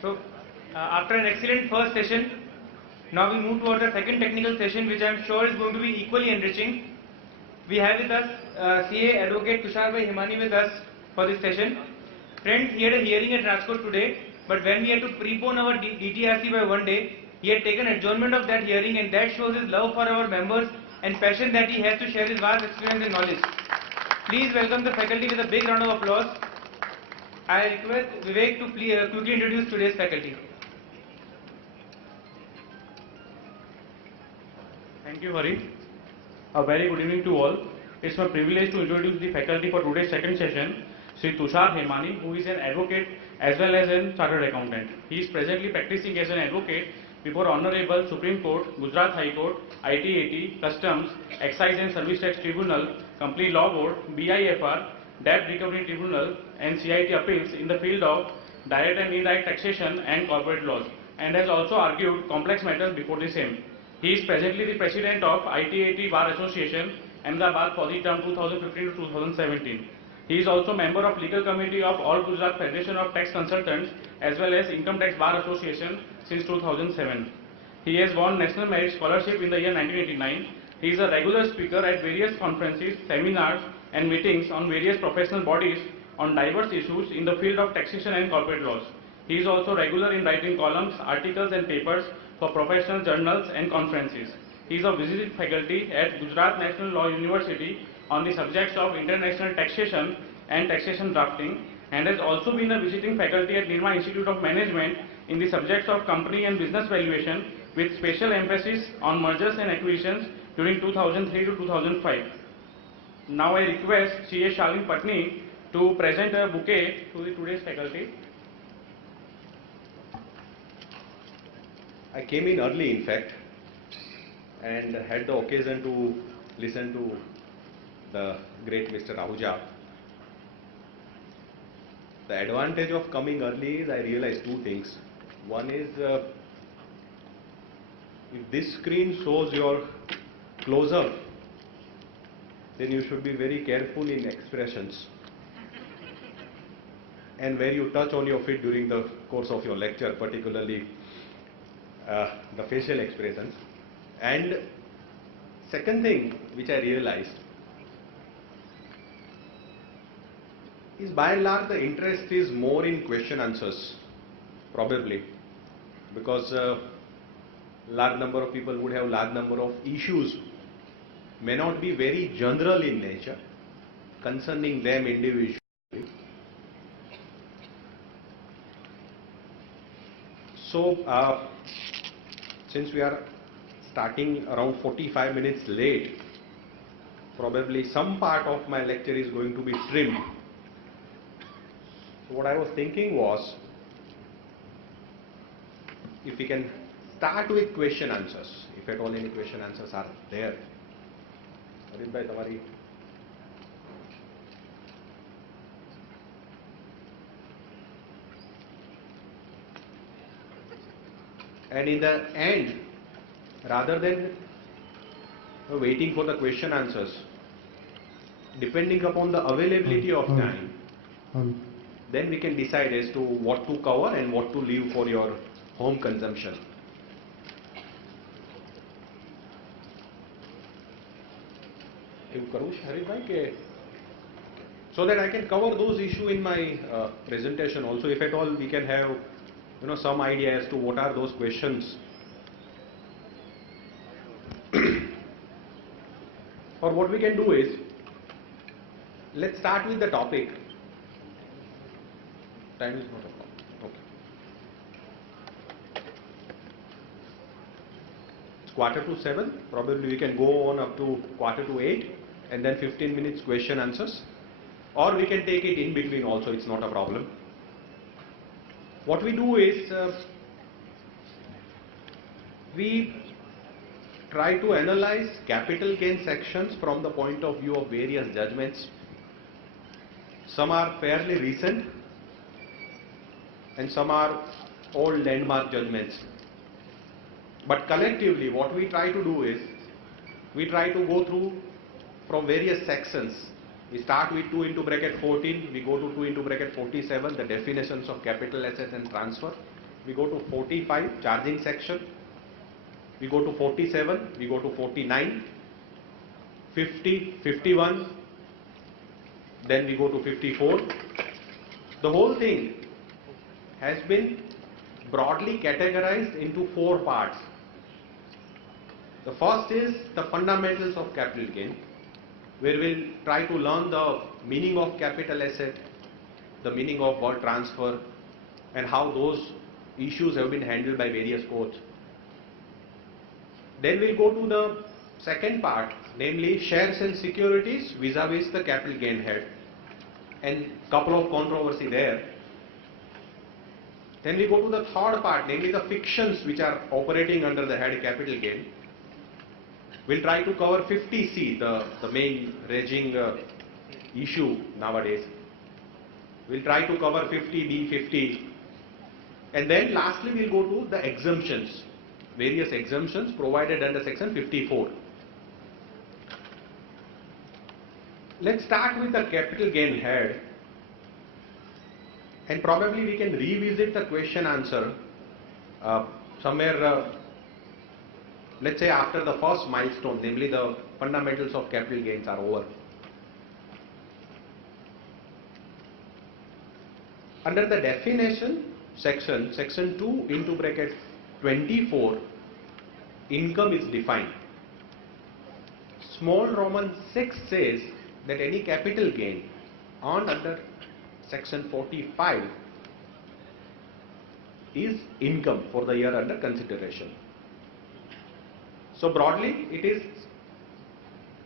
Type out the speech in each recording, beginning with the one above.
So, after an excellent first session, now we move towards the second technical session, which I am sure is going to be equally enriching. We have with us CA Advocate Tushar Bhai Himani with us for this session. Friends, he had a hearing at Rajkot today, but when we had to prepone our DTRC by one day, he had taken adjournment of that hearing, and that shows his love for our members and passion that he has to share his vast experience and knowledge. Please welcome the faculty with a big round of applause. I request Vivek to quickly introduce today's faculty. Thank you, Hari. A very good evening to all. It's my privilege to introduce the faculty for today's second session, Sri Tushar Himani, who is an advocate as well as a chartered accountant. He is presently practicing as an advocate before Honorable Supreme Court, Gujarat High Court, ITAT, Customs, Excise and Service Tax Tribunal, Complete Law Board, BIFR, Debt Recovery Tribunal and CIT appeals in the field of direct and indirect taxation and corporate laws, and has also argued complex matters before the same. He is presently the president of ITAT Bar Association, Ahmedabad for the term 2015 to 2017. He is also member of legal committee of All Gujarat Federation of Tax Consultants as well as Income Tax Bar Association since 2007. He has won National Merit Scholarship in the year 1989. He is a regular speaker at various conferences, seminars and meetings on various professional bodies on diverse issues in the field of taxation and corporate laws. He is also regular in writing columns, articles and papers for professional journals and conferences. He is a visiting faculty at Gujarat National Law University on the subjects of international taxation and taxation drafting, and has also been a visiting faculty at Nirma Institute of Management in the subjects of company and business valuation, with special emphasis on mergers and acquisitions during 2003 to 2005. Now I request C.A. Shalin Patni to present a bouquet to today's faculty. I came in early, in fact, and had the occasion to listen to the great Mr. Ahuja. The advantage of coming early is I realized two things. One is if this screen shows your close-up, then you should be very careful in expressions and where you touch on your feet during the course of your lecture, particularly the facial expressions. And second thing which I realized is by and large the interest is more in question answers, probably, because large number of people would have large number of issues, may not be very general in nature, concerning them individually. So, since we are starting around 45 minutes late, probably some part of my lecture is going to be trimmed. So what I was thinking was, if we can start with question answers, if at all any question answers are there. Harit bhai, tamari. And in the end, rather than waiting for the question answers, depending upon the availability of time, then we can decide as to what to cover and what to leave for your home consumption. So that I can cover those issues in my presentation also, if at all we can have some idea as to what are those questions. Or what we can do is, let's start with the topic. Time is not a problem. Okay. It's 6:45. Probably we can go on up to 7:45 and then 15 minutes question answers. Or we can take it in between also, it's not a problem. What we do is, we try to analyze capital gain sections from the point of view of various judgments. Some are fairly recent and some are old landmark judgments. But collectively what we try to do is, we try to go through from various sections. We start with 2 into bracket 14, we go to 2 into bracket 47, the definitions of capital assets and transfer. we go to 45, charging section, we go to 47, we go to 49, 50, 51, then we go to 54. The whole thing has been broadly categorized into 4 parts. The first is the fundamentals of capital gain, where we'll try to learn the meaning of capital asset, the meaning of word transfer, and how those issues have been handled by various courts. Then we'll go to the second part, namely shares and securities vis-a-vis the capital gain head, and couple of controversy there. Then we go to the third part, namely the fictions which are operating under the head capital gain. We'll try to cover 50C, the main raging issue nowadays. We'll try to cover 50B, 50, and then lastly we'll go to the exemptions, various exemptions provided under section 54. Let's start with the capital gain head, and probably we can revisit the question answer somewhere, let's say after the first milestone, namely the fundamentals of capital gains are over. Under the definition section, section 2 into bracket 24, income is defined. Small Roman 6 says that any capital gain earned under section 45 is income for the year under consideration. So broadly it is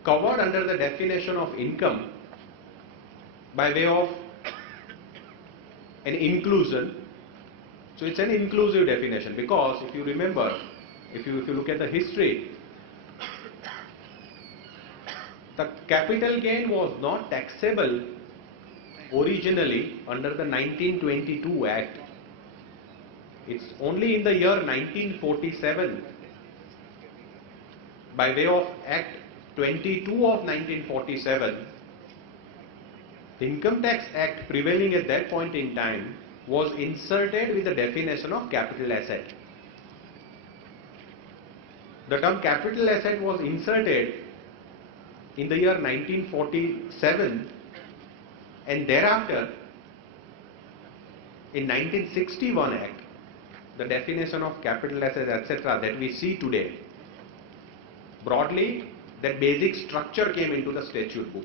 covered under the definition of income by way of an inclusion. So it's an inclusive definition, because if you remember, if you look at the history, the capital gain was not taxable originally under the 1922 Act. It's only in the year 1947, by way of Act 22 of 1947, the Income Tax Act prevailing at that point in time was inserted with the definition of capital asset. The term capital asset was inserted in the year 1947, and thereafter in 1961 Act, the definition of capital asset, etc., that we see today, broadly that basic structure came into the statute book.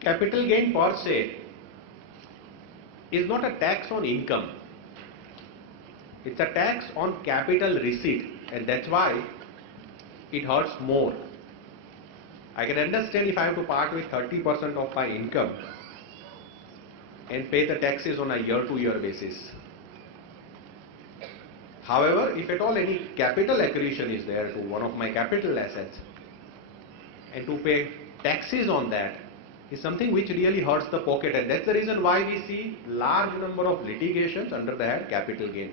Capital gain per se is not a tax on income. It's a tax on capital receipt, and that's why it hurts more. I can understand if I have to part with 30% of my income and pay the taxes on a year-to-year basis. However, if at all any capital accretion is there to one of my capital assets, and to pay taxes on that is something which really hurts the pocket, and that's the reason why we see large number of litigations under the head capital gain.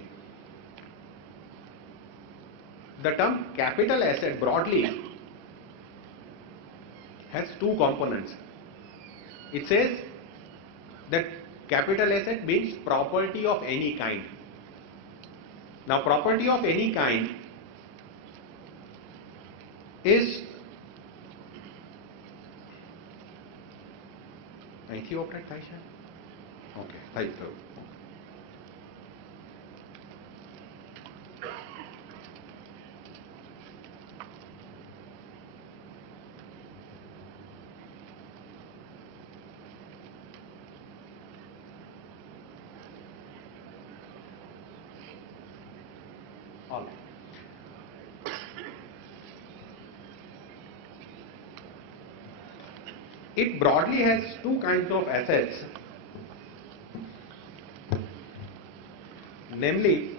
The term capital asset broadly has 2 components. It says that capital asset means property of any kind. Now property of any kind is અહીંથી operate થાય છે? Okay, થઈ ગયું. All right. It broadly has 2 kinds of assets, namely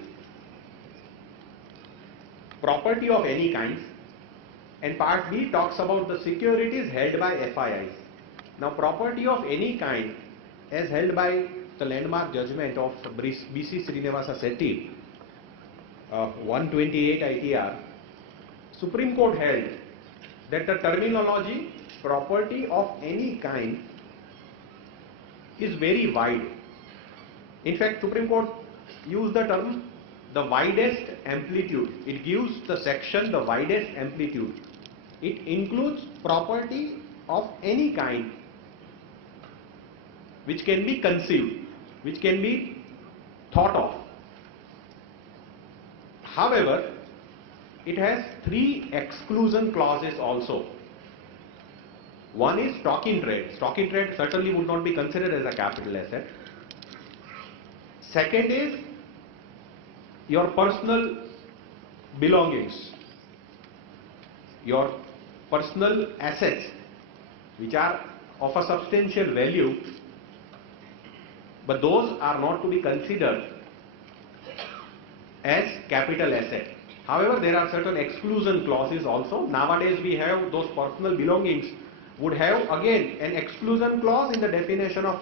property of any kind, and part B talks about the securities held by FIIs. Now property of any kind as held by the landmark judgment of BC Srinivasa Setty, 128 ITR, Supreme Court held that the terminology property of any kind is very wide. In fact, Supreme Court used the term the widest amplitude. It gives the section the widest amplitude. It includes property of any kind which can be conceived, which can be thought of. However, it has 3 exclusion clauses also. One is stock in trade. Stock in trade certainly would not be considered as a capital asset. Second is your personal belongings, your personal assets which are of a substantial value, but those are not to be considered as capital asset. However, there are certain exclusion clauses also. Nowadays we have those personal belongings would have again an exclusion clause in the definition of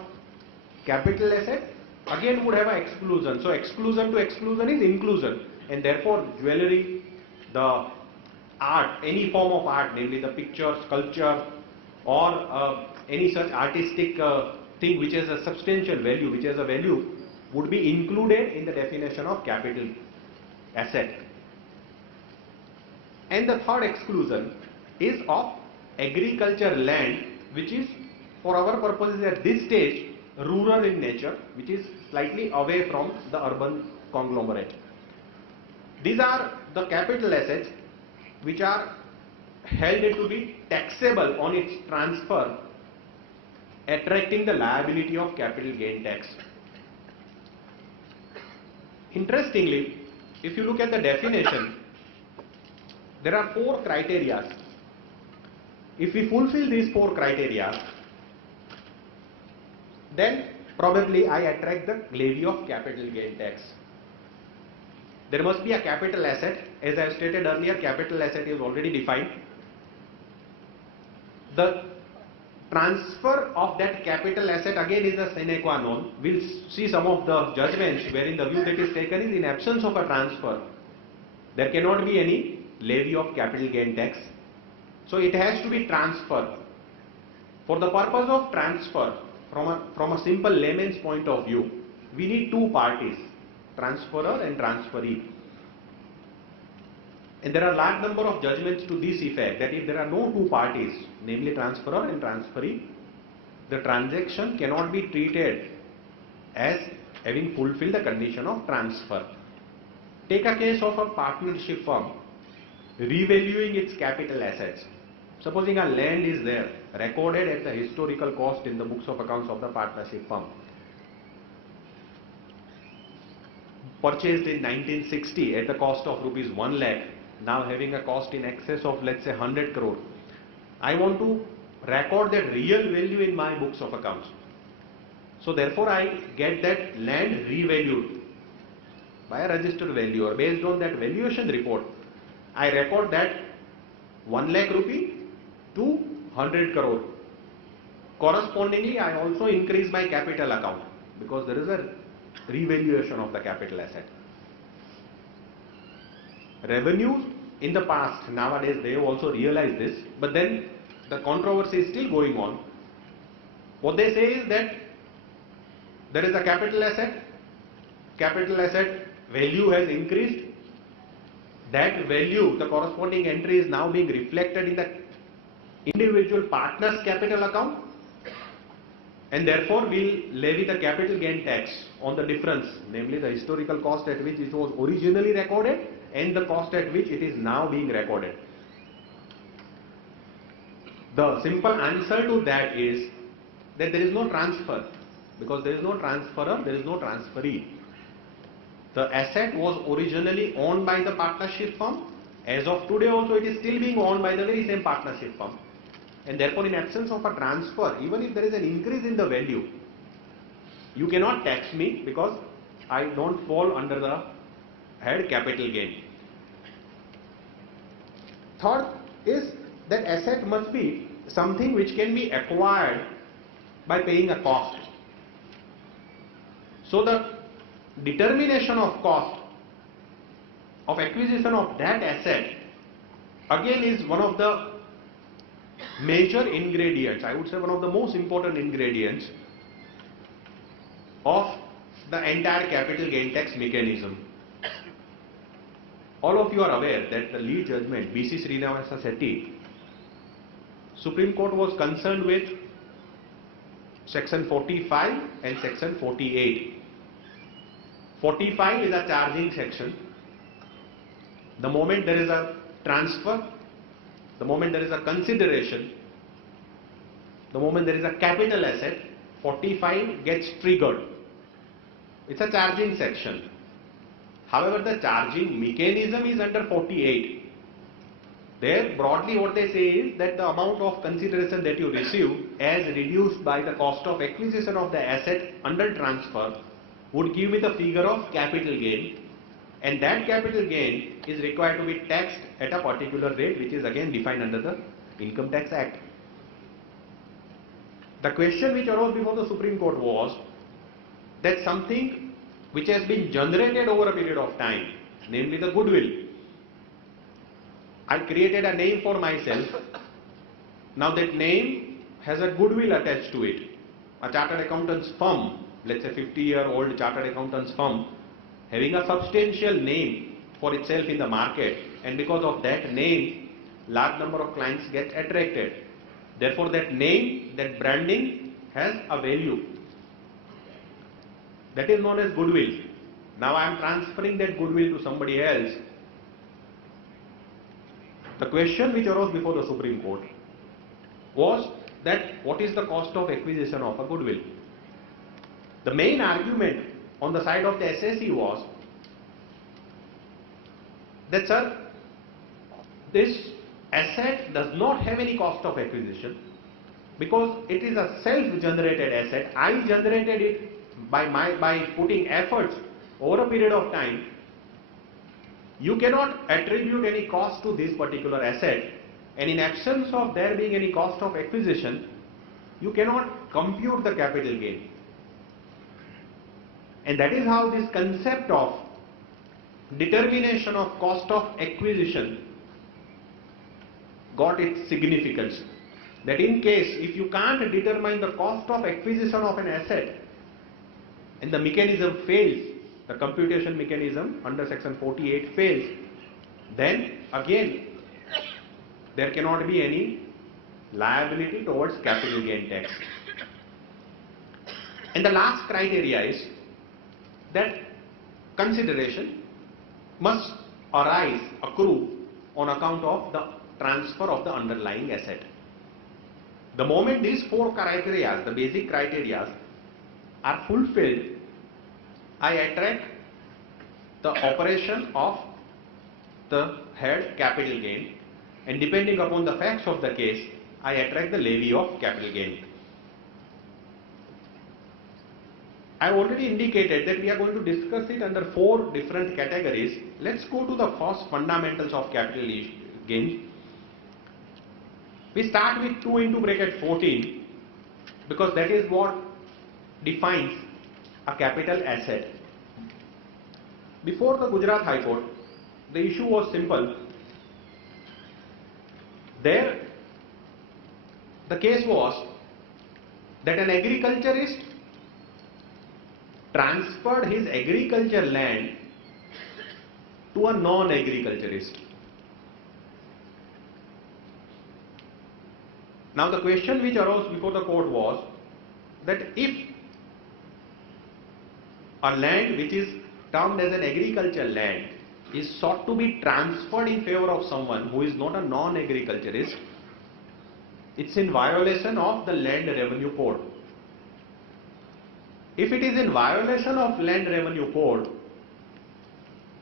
capital asset, again would have an exclusion. So exclusion to exclusion is inclusion, and therefore jewellery, the art, any form of art, namely the picture, sculpture, or any such artistic thing which has a substantial value, which has a value, would be included in the definition of capital asset. And the third exclusion is of agriculture land, which is for our purposes at this stage rural in nature, which is slightly away from the urban conglomerate. These are the capital assets which are held to be taxable on its transfer, attracting the liability of capital gain tax. Interestingly, if you look at the definition, there are 4 criteria. If we fulfill these 4 criteria, then probably I attract the levy of capital gain tax. There must be a capital asset. As I stated earlier, capital asset is already defined. The transfer of that capital asset again is a sine qua non. We'll see some of the judgments wherein the view that is taken is in absence of a transfer, there cannot be any levy of capital gain tax. So it has to be transferred. For the purpose of transfer, from a simple layman's point of view, we need 2 parties, transferor and transferee. And there are a large number of judgments to this effect, that if there are no 2 parties, namely transferor and transferee, the transaction cannot be treated as having fulfilled the condition of transfer. Take a case of a partnership firm revaluing its capital assets. Supposing a land is there, recorded at the historical cost in the books of accounts of the partnership firm, purchased in 1960 at the cost of rupees 1 lakh, now having a cost in excess of, let's say, 100 crore. I want to record that real value in my books of accounts. So therefore I get that land revalued by a registered valuer. Based on that valuation report, I record that 1 lakh rupee to 100 crore. Correspondingly, I also increase my capital account because there is a revaluation of the capital asset. Revenues in the past, nowadays they have also realized this, but then the controversy is still going on. What they say is that there is a capital asset value has increased, that value, the corresponding entry is now being reflected in the individual partner's capital account, and therefore we will levy the capital gain tax on the difference, namely the historical cost at which it was originally recorded and the cost at which it is now being recorded. The simple answer to that is that there is no transfer, because there is no transferor, there is no transferee. The asset was originally owned by the partnership firm. As of today also it is still being owned by the very same partnership firm. And therefore in absence of a transfer, even if there is an increase in the value, you cannot tax me because I don't fall under the head capital gain. Third is that asset must be something which can be acquired by paying a cost. So the determination of cost of acquisition of that asset again is one of the major ingredients, I would say one of the most important ingredients of the entire capital gain tax mechanism. All of you are aware that the lead judgment BC Srinivasa Sethi, Supreme Court was concerned with section 45 and section 48. 45 is a charging section. The moment there is a transfer, the moment there is a consideration, the moment there is a capital asset, 45 gets triggered. It's a charging section. However, the charging mechanism is under 48. There, broadly what they say is that the amount of consideration that you receive as reduced by the cost of acquisition of the asset under transfer would give me the figure of capital gain, and that capital gain is required to be taxed at a particular rate, which is again defined under the Income Tax Act. The question which arose before the Supreme Court was that something which has been generated over a period of time, namely the goodwill. I created a name for myself. Now that name has a goodwill attached to it. A chartered accountant's firm, let's say 50-year-old chartered accountant's firm, having a substantial name for itself in the market, and because of that name, large number of clients get attracted. Therefore, that name, that branding has a value. That is known as goodwill. Now I am transferring that goodwill to somebody else. The question which arose before the Supreme Court was that what is the cost of acquisition of a goodwill? The main argument on the side of the SSE was that, sir, this asset does not have any cost of acquisition because it is a self-generated asset. I generated it by putting efforts over a period of time. You cannot attribute any cost to this particular asset, and in absence of there being any cost of acquisition, you cannot compute the capital gain. And that is how this concept of determination of cost of acquisition got its significance. That in case if you can't determine the cost of acquisition of an asset and the mechanism fails, the computation mechanism under section 48 fails, then again there cannot be any liability towards capital gain tax. And the last criteria is that consideration must accrue on account of the transfer of the underlying asset. The moment these four criteria, the basic criteria, are fulfilled, I attract the operation of the head capital gain, and depending upon the facts of the case, I attract the levy of capital gain. I have already indicated that we are going to discuss it under four different categories. Let's go to the first, fundamentals of capital gain. We start with 2 into bracket 14 because that is what defines a capital asset. Before the Gujarat High Court, the issue was simple. There, the case was that an agriculturist transferred his agriculture land to a non-agriculturist. Now the question which arose before the court was that if a land which is termed as an agricultural land is sought to be transferred in favor of someone who is not a non-agriculturist, it's in violation of the Land Revenue Code. If it is in violation of Land Revenue Code,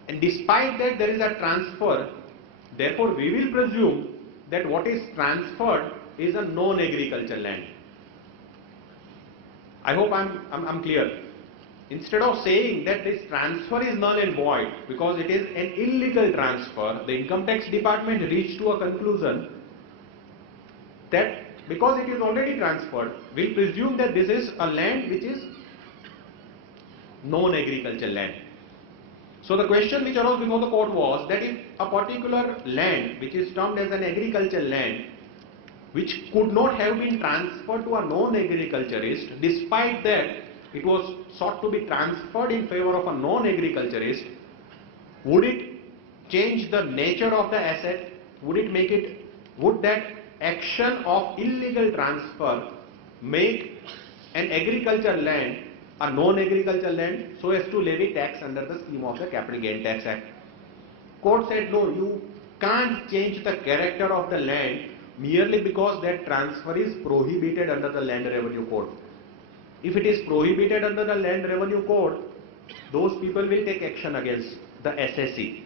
and despite that there is a transfer, therefore we will presume that what is transferred is a non-agricultural land. I hope I'm clear. Instead of saying that this transfer is null and void because it is an illegal transfer, the Income Tax Department reached to a conclusion that because it is already transferred, we presume that this is a land which is non-agricultural land. So the question which arose before the court was that if a particular land which is termed as an agricultural land, which could not have been transferred to a non-agriculturist, despite that it was sought to be transferred in favor of a non-agriculturist, would it change the nature of the asset? Would that action of illegal transfer make an agricultural land a non-agricultural land so as to levy tax under the scheme of the Capital Gain Tax Act? Court said no, you can't change the character of the land merely because that transfer is prohibited under the Land Revenue Code. If it is prohibited under the Land Revenue Code, those people will take action against the SSE.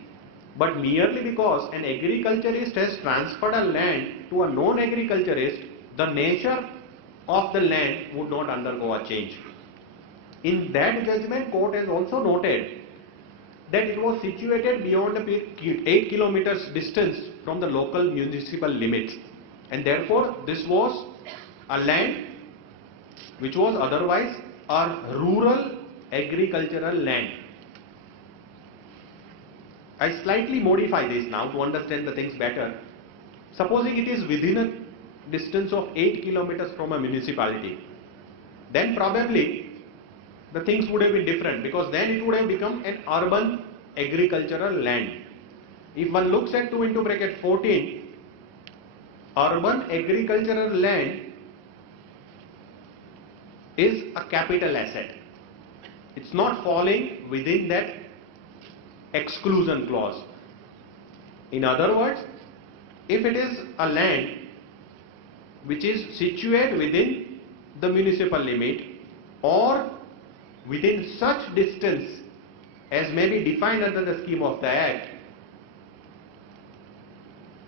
But merely because an agriculturist has transferred a land to a non-agriculturist, the nature of the land would not undergo a change. In that judgment, court has also noted that it was situated beyond 8 kilometers distance from the local municipal limits, and therefore this was a land which was otherwise a rural agricultural land. I slightly modify this now to understand the things better. Supposing it is within a distance of 8 kilometers from a municipality, then probably the things would have been different, because then it would have become an urban agricultural land. If one looks at 2 into bracket 14, urban agricultural land is a capital asset. It's not falling within that exclusion clause. In other words, if it is a land which is situated within the municipal limit or within such distance as may be defined under the scheme of the Act,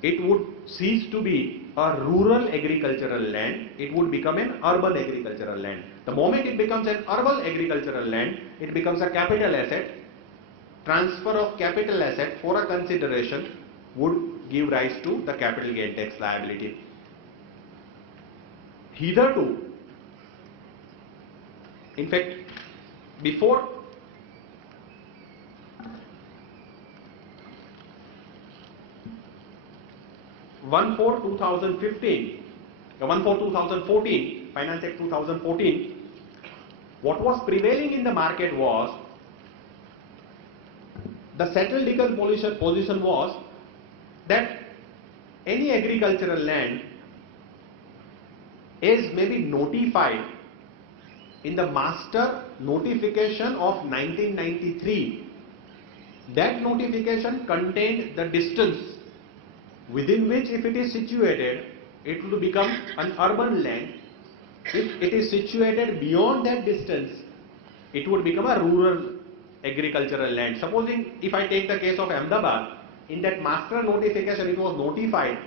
it would cease to be a rural agricultural land, it would become an urban agricultural land. The moment it becomes an urban agricultural land, it becomes a capital asset. Transfer of capital asset for a consideration would give rise to the capital gain tax liability. Hitherto, in fact, before Finance Act 2014, what was prevailing in the market was, the settled legal position was that any agricultural land is maybe notified in the master notification of 1993. That notification contained the distance within which, if it is situated, it will become an urban land. If it is situated beyond that distance, it would become a rural agricultural land. Supposing if I take the case of Ahmedabad, in that master notification it was notified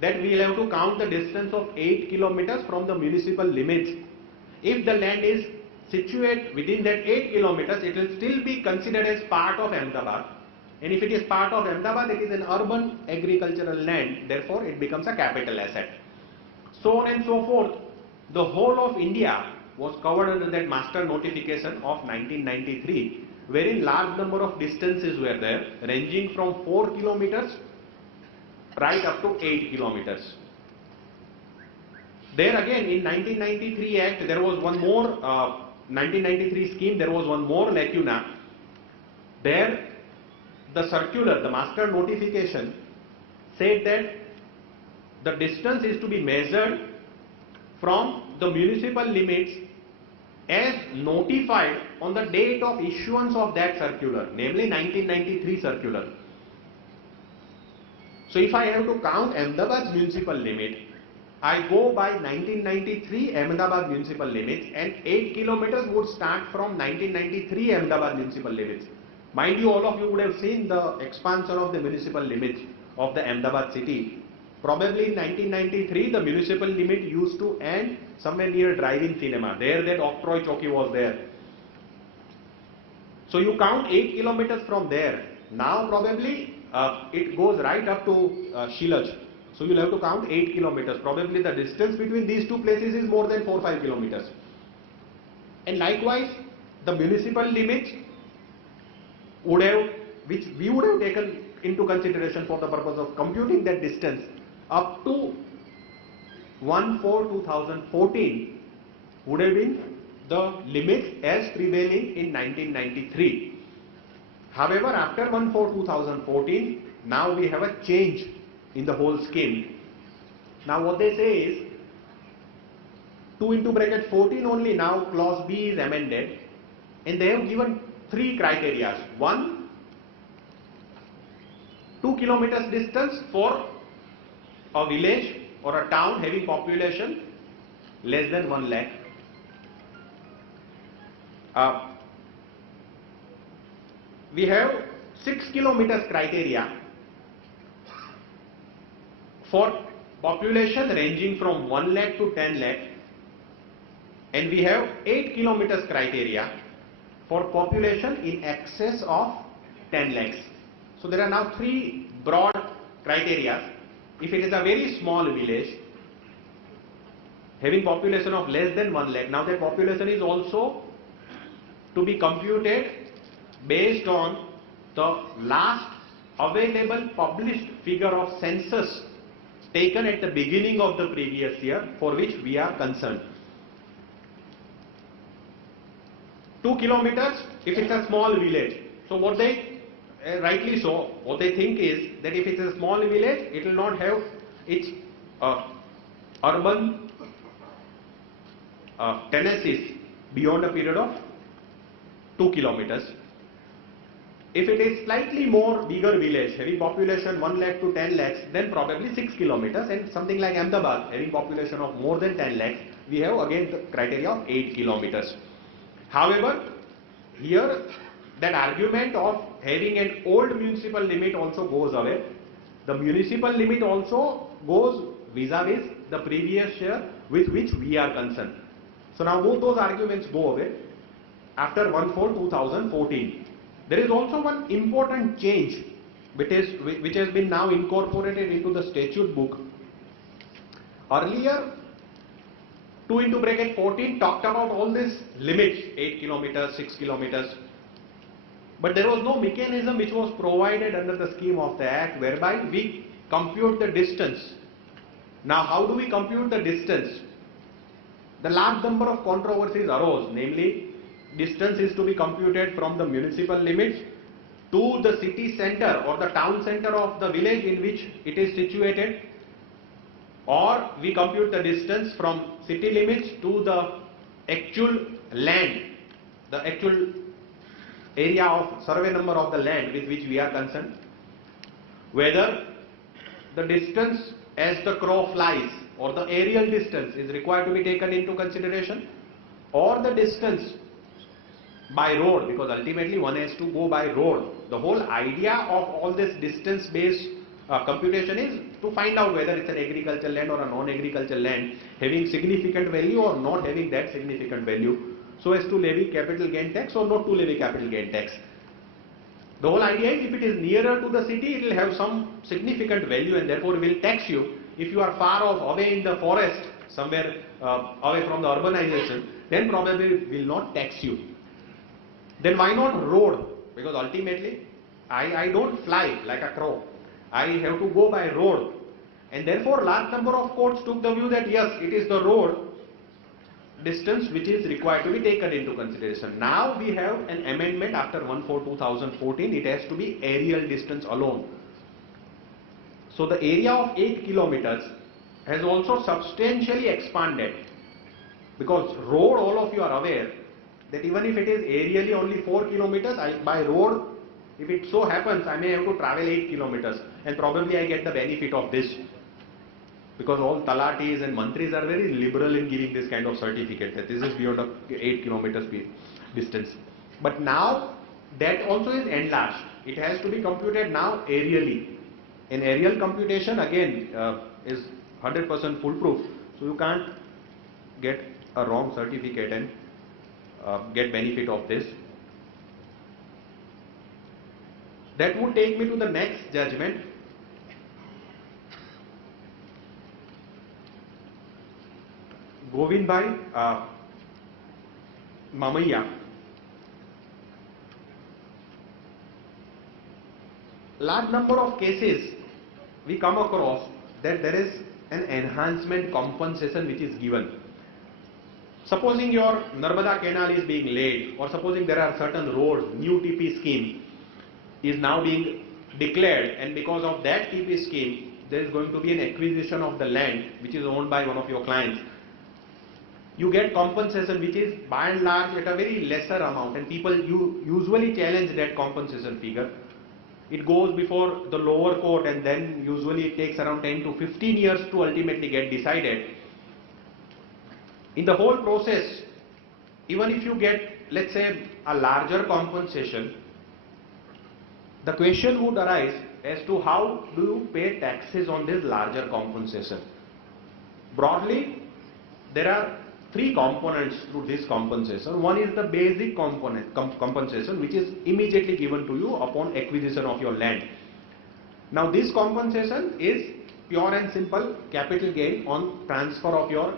that we will have to count the distance of 8 kilometers from the municipal limits. If the land is situated within that 8 kilometers, it will still be considered as part of Ahmedabad. And if it is part of Ahmedabad, it is an urban agricultural land, therefore it becomes a capital asset. So on and so forth. The whole of India was covered under that master notification of 1993, wherein large number of distances were there, ranging from 4 kilometers right up to 8 kilometers. There again, in 1993 Act, there was one more, 1993 scheme, there was one more lacuna. There, the circular, the master notification said that the distance is to be measured from the municipal limits as notified on the date of issuance of that circular, namely 1993 circular. So if I have to count Ahmedabad's municipal limit, I go by 1993 Ahmedabad municipal limits, and 8 kilometers would start from 1993 Ahmedabad municipal limits. Mind you, all of you would have seen the expansion of the municipal limits of the Ahmedabad city. Probably in 1993, the municipal limit used to end somewhere near Drive-In Cinema. There that Octroy Chowki was there. So you count 8 kilometers from there. Now probably it goes right up to Shilaj. So you'll have to count 8 kilometers. Probably the distance between these two places is more than 4-5 kilometers. And likewise, the municipal limits would have, which we would have taken into consideration for the purpose of computing that distance, up to 1/4/2014 would have been the limits as prevailing in 1993. However, after 1/4/2014, now we have a change in the whole scheme. Now what they say is 2 into bracket 14 only, now clause B is amended, and they have given three criteria. One, 2 kilometers distance for a village or a town having population less than 1 lakh. We have 6 kilometers criteria for population ranging from 1 lakh to 10 lakh, and we have 8 kilometers criteria for population in excess of 10 lakhs. So there are now three broad criteria. If it is a very small village having population of less than 1 lakh, now that population is also to be computed based on the last available published figure of census taken at the beginning of the previous year for which we are concerned. 2 kilometers if it's a small village. So what they, rightly so, what they think is that if it's a small village, it will not have its urban tenancies beyond a period of 2 kilometers. If it is slightly more bigger village having population 1 lakh to 10 lakhs, then probably 6 kilometers, and something like Ahmedabad having population of more than 10 lakhs, we have again the criteria of 8 kilometers. However, here that argument of having an old municipal limit also goes away. The municipal limit also goes vis-a-vis the previous year with which we are concerned. So now both those arguments go away after 1/4/2014. There is also one important change which has been now incorporated into the statute book. Earlier, 2 into bracket 14 talked about all these limits, 8 kilometers, 6 kilometers. But there was no mechanism which was provided under the scheme of the Act whereby we compute the distance. Now how do we compute the distance? The large number of controversies arose, namely distance is to be computed from the municipal limits to the city center or the town center of the village in which it is situated, or we compute the distance from city limits to the actual land, the actual area of survey number of the land with which we are concerned, whether the distance as the crow flies or the aerial distance is required to be taken into consideration, or the distance by road, because ultimately one has to go by road. The whole idea of all this distance based computation is to find out whether it's an agricultural land or a non-agricultural land having significant value or not having that significant value, so as to levy capital gain tax or not to levy capital gain tax. The whole idea is if it is nearer to the city, it will have some significant value and therefore will tax you. If you are far off away in the forest, somewhere away from the urbanization, then probably will not tax you. Then why not road? Because ultimately I don't fly like a crow. I have to go by road, and therefore large number of courts took the view that yes, it is the road distance which is required to be taken into consideration. Now we have an amendment after 1/4/2014. It has to be aerial distance alone. So the area of 8 kilometers has also substantially expanded, because road, all of you are aware that even if it is aerially only 4 kilometers, by road, if it so happens, I may have to travel 8 kilometers, and probably I get the benefit of this, because all talatis and mantris are very liberal in giving this kind of certificate that this is beyond a 8 kilometers distance. But now that also is enlarged. It has to be computed now aerially. And aerial computation again is 100% foolproof, so you can't get a wrong certificate and get benefit of this. That would take me to the next judgment. Govind Bhai Mamaiya. Large number of cases we come across that there is an enhancement compensation which is given. Supposing your Narmada canal is being laid, or supposing there are certain roads, new TP scheme is now being declared, and because of that TP scheme, there is going to be an acquisition of the land which is owned by one of your clients. You get compensation which is by and large at a very lesser amount, and people usually challenge that compensation figure. It goes before the lower court, and then usually it takes around 10 to 15 years to ultimately get decided. In the whole process, even if you get, let's say, a larger compensation, the question would arise as to how do you pay taxes on this larger compensation. Broadly, there are three components to this compensation. One is the basic compensation, which is immediately given to you upon acquisition of your land. Now this compensation is pure and simple capital gain on transfer of your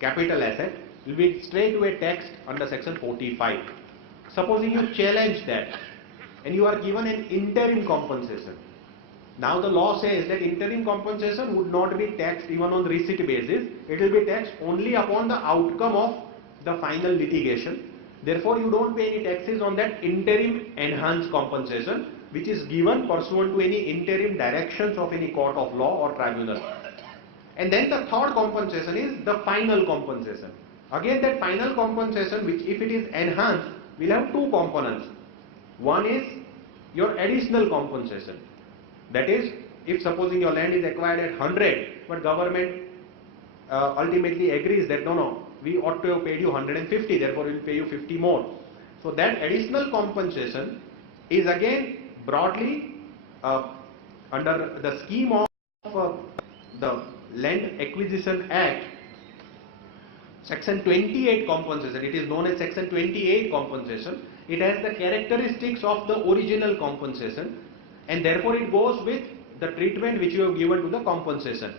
capital asset, will be straightway taxed under section 45. Supposing you challenge that and you are given an interim compensation. Now the law says that interim compensation would not be taxed even on receipt basis. It will be taxed only upon the outcome of the final litigation. Therefore, you don't pay any taxes on that interim enhanced compensation which is given pursuant to any interim directions of any court of law or tribunal. And then the third compensation is the final compensation. Again, that final compensation, which if it is enhanced, will have two components. One is your additional compensation. That is, if supposing your land is acquired at 100, but government ultimately agrees that no, we ought to have paid you 150, therefore we will pay you 50 more. So that additional compensation is again broadly under the scheme of the Land Acquisition Act, section 28 compensation. It is known as section 28 compensation. It has the characteristics of the original compensation, and therefore it goes with the treatment which you have given to the compensation.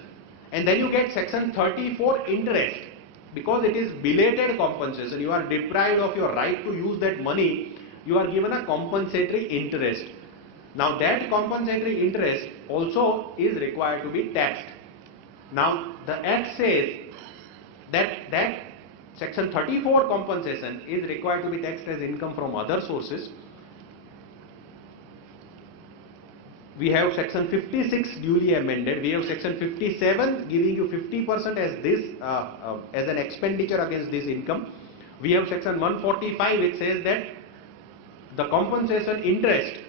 And then you get section 34 interest, because it is belated compensation. You are deprived of your right to use that money. You are given a compensatory interest. Now that compensatory interest also is required to be taxed. Now the Act says that section 34 compensation is required to be taxed as income from other sources. We have section 56 duly amended. We have section 57 giving you 50% as this as an expenditure against this income. We have section 145 which says that the compensation interest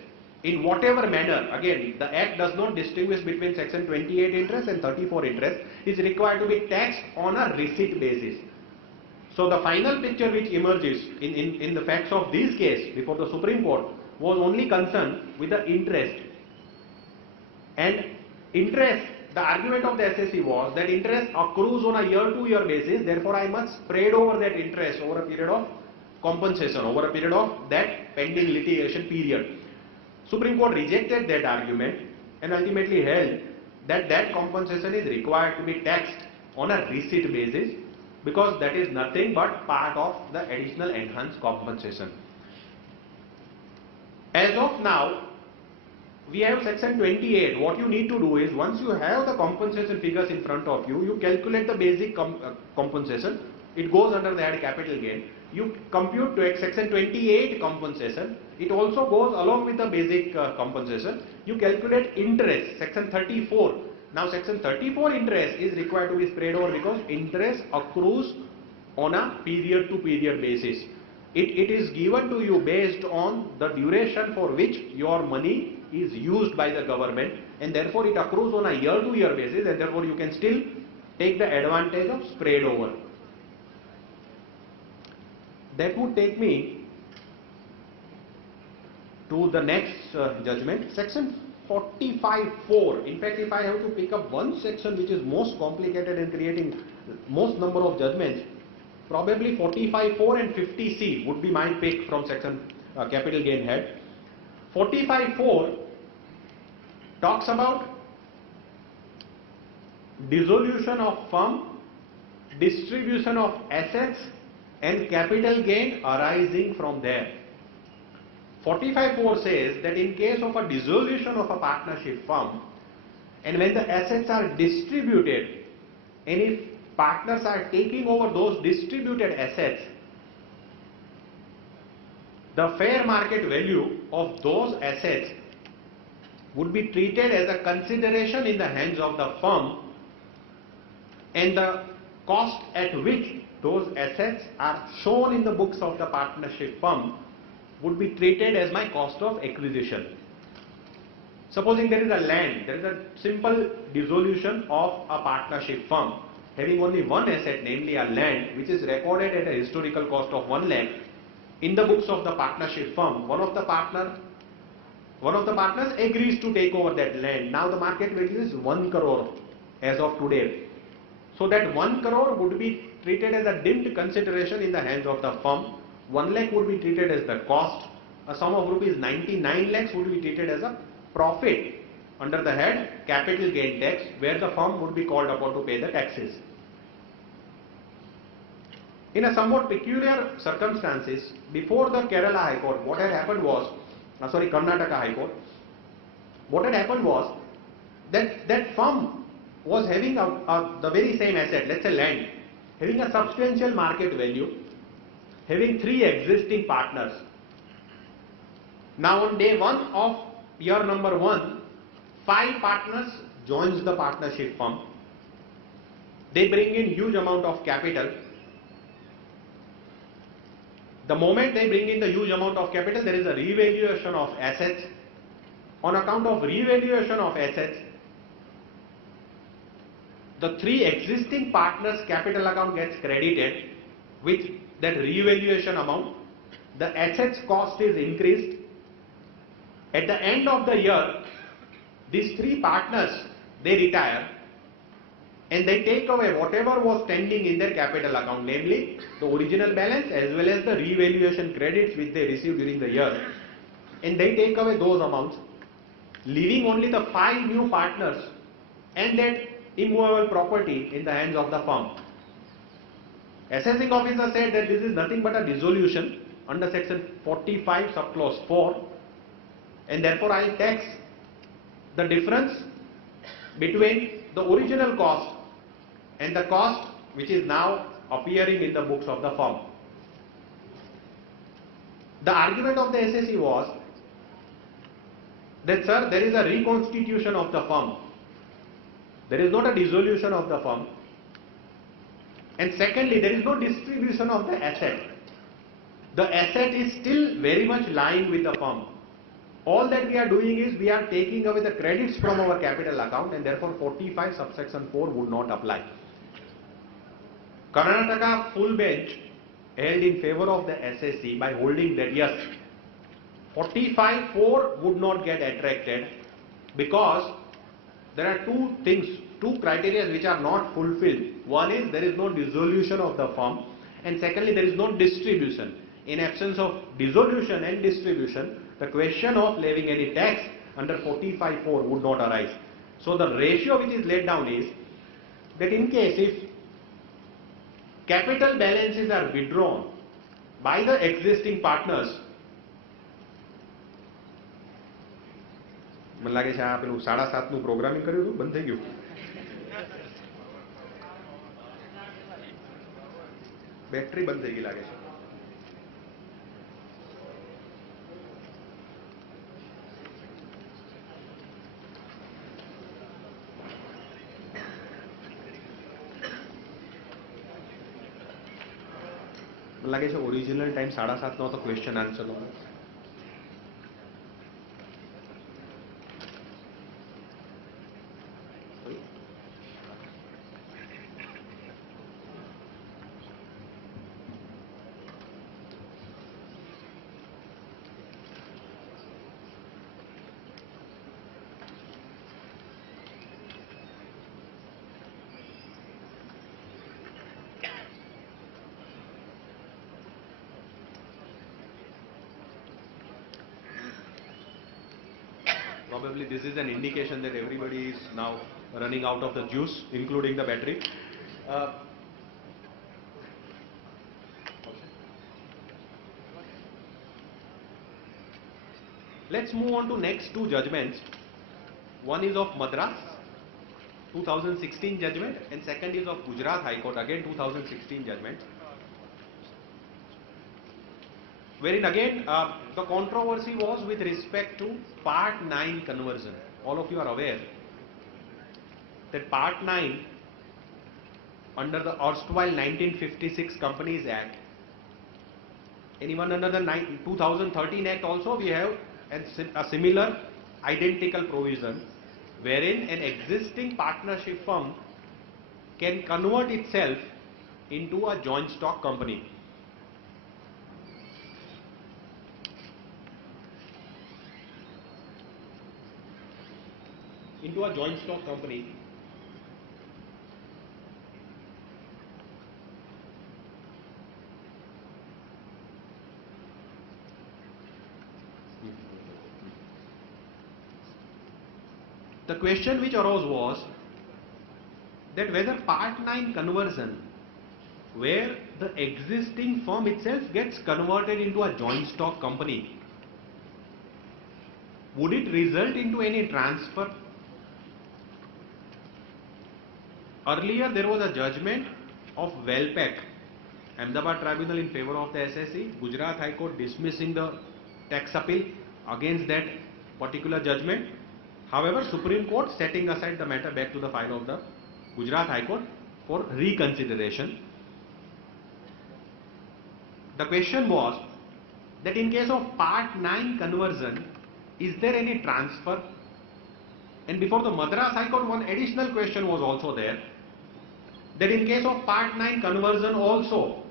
in whatever manner, again the Act does not distinguish between section 28 interest and 34 interest, is required to be taxed on a receipt basis. So the final picture which emerges in the facts of this case before the Supreme Court was only concerned with the interest. And interest, the argument of the SSC was that interest accrues on a year-to-year basis, therefore I must spread over that interest over a period of compensation, over a period of that pending litigation period. Supreme Court rejected that argument and ultimately held that that compensation is required to be taxed on a receipt basis, because that is nothing but part of the additional enhanced compensation. As of now, we have section 28. What you need to do is, once you have the compensation figures in front of you, you calculate the basic compensation. It goes under the head capital gain. You compute to section 28 compensation. It also goes along with the basic compensation. You calculate interest, section 34. Now section 34 interest is required to be spread over, because interest accrues on a period to period basis. It is given to you based on the duration for which your money is used by the government, and therefore it accrues on a year-to-year basis, and therefore you can still take the advantage of spread over. That would take me to the next judgment, section 45(4). In fact, if I have to pick up one section which is most complicated in creating most number of judgments, probably 45(4) and 50(c) would be my pick from section capital gain head. 45(4) talks about dissolution of firm, distribution of assets and capital gain arising from there. 45(4) says that in case of a dissolution of a partnership firm, and when the assets are distributed, and if partners are taking over those distributed assets, the fair market value of those assets would be treated as a consideration in the hands of the firm, and the cost at which those assets are shown in the books of the partnership firm would be treated as my cost of acquisition. Supposing there is a land, there is a simple dissolution of a partnership firm having only one asset, namely a land, which is recorded at a historical cost of 1 lakh in the books of the partnership firm. One of the partners agrees to take over that land. Now the market value is 1 crore as of today. So that 1 crore would be treated as a dimmed consideration in the hands of the firm. 1 lakh would be treated as the cost. A sum of rupees 99 lakhs would be treated as a profit under the head capital gain tax, where the firm would be called upon to pay the taxes. In a somewhat peculiar circumstances, before the Kerala High Court, what had happened was, Karnataka High Court, what had happened was that firm was having the very same asset, let's say land, having a substantial market value, having 3 existing partners. Now on day 1 of year number 1, 5 partners joins the partnership firm. They bring in huge amount of capital. The moment they bring in the huge amount of capital, there is a revaluation of assets. On account of revaluation of assets, the 3 existing partners' capital account gets credited with that revaluation amount. The assets cost is increased. At the end of the year, these 3 partners, they retire and they take away whatever was standing in their capital account, namely the original balance as well as the revaluation credits which they received during the year, and they take away those amounts, leaving only the 5 new partners and that immovable property in the hands of the firm. Assessing officer said that this is nothing but a dissolution under section 45 subclause 4, and therefore I will tax the difference between the original cost and the cost which is now appearing in the books of the firm. The argument of the SSE was that, sir, there is a reconstitution of the firm. There is not a dissolution of the firm. And secondly, there is no distribution of the asset. The asset is still very much lying with the firm. All that we are doing is we are taking away the credits from our capital account, and therefore 45 subsection 4 would not apply. Karnataka full bench held in favor of the SSE by holding that yes, 45(4) would not get attracted because there are 2 things, 2 criteria which are not fulfilled. One is there is no dissolution of the firm, and secondly there is no distribution. In absence of dissolution and distribution, the question of levying any tax under 45(4) would not arise. So the ratio which is laid down is that in case if capital balances are withdrawn by the existing partners, મને લાગે છે આ પેલું 7:30 નું programming કર્યું હતું, બંધ થઈ ગયું. બેટરી બંધ થઈ ગઈ લાગે છે. મને લાગે છે ઓરિજિનલ ટાઈમ 7:30 નો હતો question આન્સરનો. Probably this is an indication that everybody is now running out of the juice, including the battery. Let's move on to next 2 judgments. One is of Madras 2016 judgment, and second is of Gujarat High Court, again 2016 judgment, wherein again the controversy was with respect to Part 9 conversion. All of you are aware that Part 9 under the erstwhile 1956 Companies Act, and even under the 2013 Act also we have a similar identical provision wherein an existing partnership firm can convert itself into a joint stock company. Into a joint stock company. The question which arose was that whether Part 9 conversion, where the existing firm itself gets converted into a joint stock company, would it result into any transfer? Earlier there was a judgment of Wellpac, Ahmedabad Tribunal in favor of the SSE, Gujarat High Court dismissing the tax appeal against that particular judgment. However, Supreme Court setting aside the matter back to the file of the Gujarat High Court for reconsideration. The question was that in case of Part 9 conversion, is there any transfer? And before the Madras High Court, one additional question was also there, that in case of Part 9 conversion also,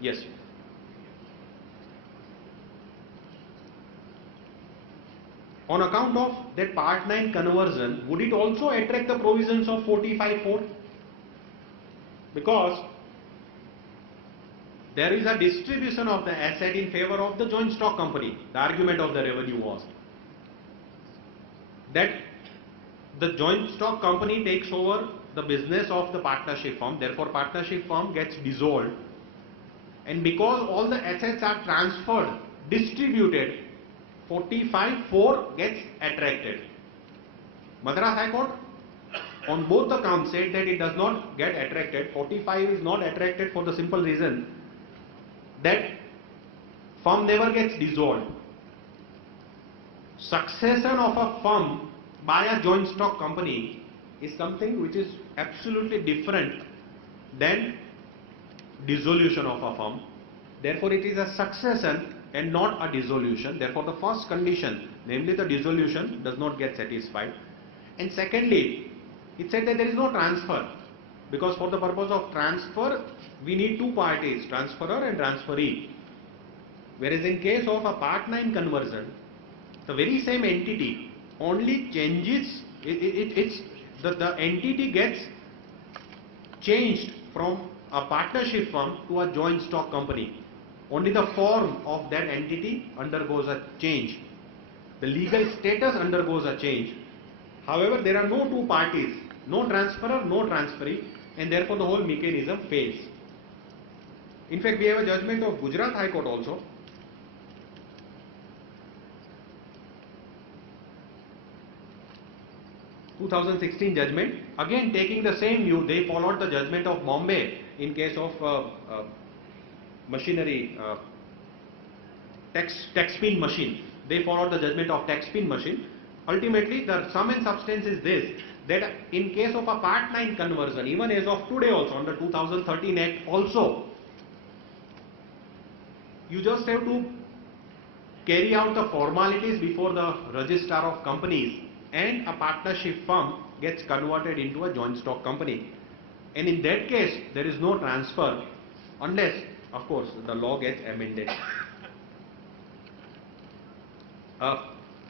yes. On account of that Part 9 conversion, would it also attract the provisions of 45(4)? Because there is a distribution of the asset in favor of the joint stock company. The argument of the revenue was that the joint stock company takes over the business of the partnership firm, therefore partnership firm gets dissolved, and because all the assets are transferred, distributed, 45(4) gets attracted. Madras High Court on both the counts said that it does not get attracted. 45 is not attracted for the simple reason that firm never gets dissolved. Succession of a firm by a joint stock company is something which is absolutely different than dissolution of a firm. Therefore, it is a succession and not a dissolution. Therefore, the first condition, namely the dissolution, does not get satisfied. And secondly, it said that there is no transfer, because for the purpose of transfer, we need two parties, transferor and transferee. Whereas in case of a Part 9 conversion, the very same entity only changes, the entity gets changed from a partnership firm to a joint stock company. Only the form of that entity undergoes a change. The legal status undergoes a change. However, there are no two parties, no transferor, no transferee, and therefore the whole mechanism fails. In fact, we have a judgment of Gujarat High Court also. (2016) judgment, again taking the same view. They followed the judgment of Bombay in case of machinery, tax pin machine. They followed the judgment of tax pin machine. Ultimately, the sum and substance is this, that in case of a Part 9 conversion, even as of today also, under 2013 Act also, you just have to carry out the formalities before the registrar of companies, and a partnership firm gets converted into a joint stock company. And in that case, there is no transfer unless, of course, the law gets amended.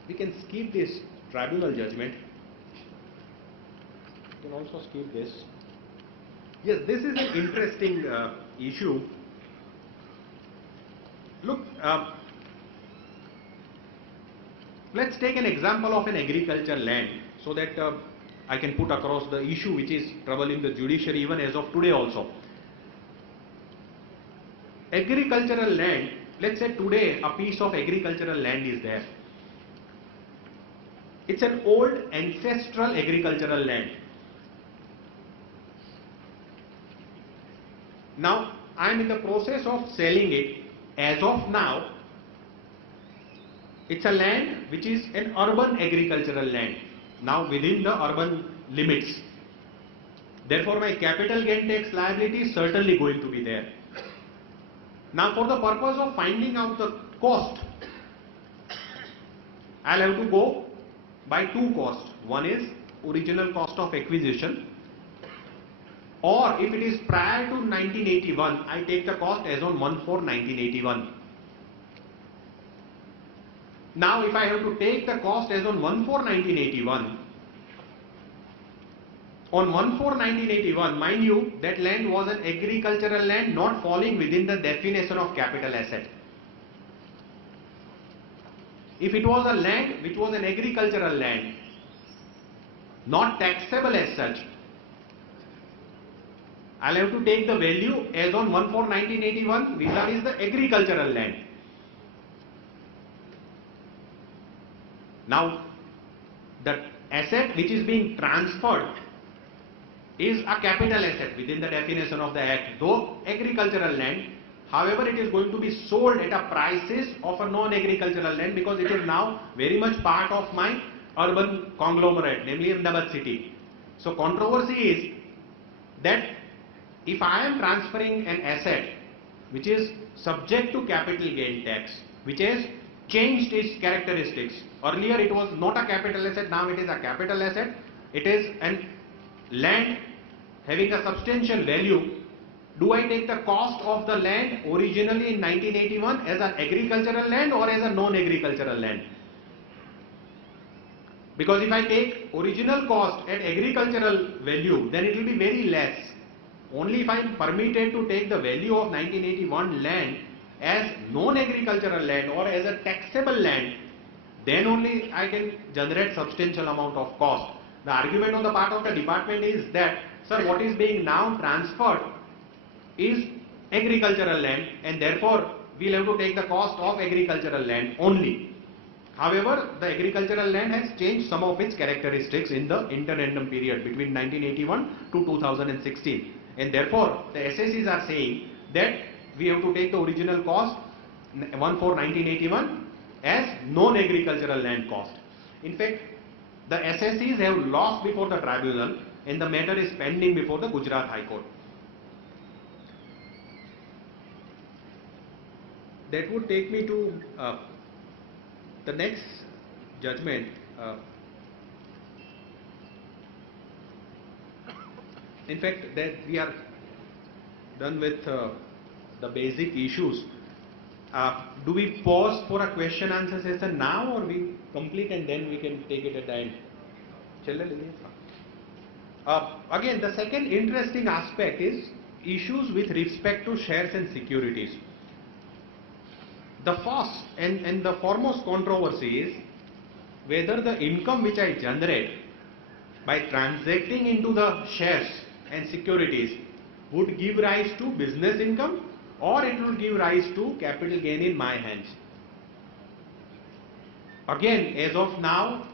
We can skip this tribunal judgment. We can also skip this. Yes, this is an interesting issue. Look, let's take an example of an agricultural land so that I can put across the issue which is troubling the judiciary even as of today also. Agricultural land, let's say today a piece of agricultural land is there. It's an old ancestral agricultural land. Now I am in the process of selling it. As of now, it's a land which is an urban agricultural land, now within the urban limits. Therefore my capital gain tax liability is certainly going to be there. Now for the purpose of finding out the cost, I'll have to go by two costs. One is original cost of acquisition, or if it is prior to 1981, I take the cost as on 1/4/1981. Now if I have to take the cost as on 1/4/1981, on 1/4/1981, mind you, that land was an agricultural land not falling within the definition of capital asset. If it was a land which was an agricultural land, not taxable as such, I'll have to take the value as on 1/4/1981 vis-a-vis the agricultural land. Now, the asset which is being transferred is a capital asset within the definition of the Act, though agricultural land. However, it is going to be sold at a prices of a non-agricultural land because it is now very much part of my urban conglomerate, namely Ahmedabad city. So, controversy is that if I am transferring an asset which is subject to capital gain tax, which has changed its characteristics. Earlier it was not a capital asset, now it is a capital asset. It is an land having a substantial value. Do I take the cost of the land originally in 1981 as an agricultural land or as a non-agricultural land? Because if I take original cost at agricultural value, then it will be very less. Only if I am permitted to take the value of 1981 land as non-agricultural land or as a taxable land, then only I can generate substantial amount of cost. The argument on the part of the department is that, sir, what is being now transferred is agricultural land and therefore we will have to take the cost of agricultural land only. However, the agricultural land has changed some of its characteristics in the interregnum period between 1981 to 2016, and therefore the assessees are saying that we have to take the original cost 1/4/1981 as non-agricultural land cost. In fact, the assessees have lost before the tribunal and the matter is pending before the Gujarat High Court. That would take me to the next judgment. In fact, that we are done with the basic issues. Do we pause for a question answer session now, or we complete and then we can take it at the end? Again, the second interesting aspect is issues with respect to shares and securities. The first and the foremost controversy is whether the income which I generate by transacting into the shares and securities would give rise to business income or it will give rise to capital gain in my hands. Again, as of now,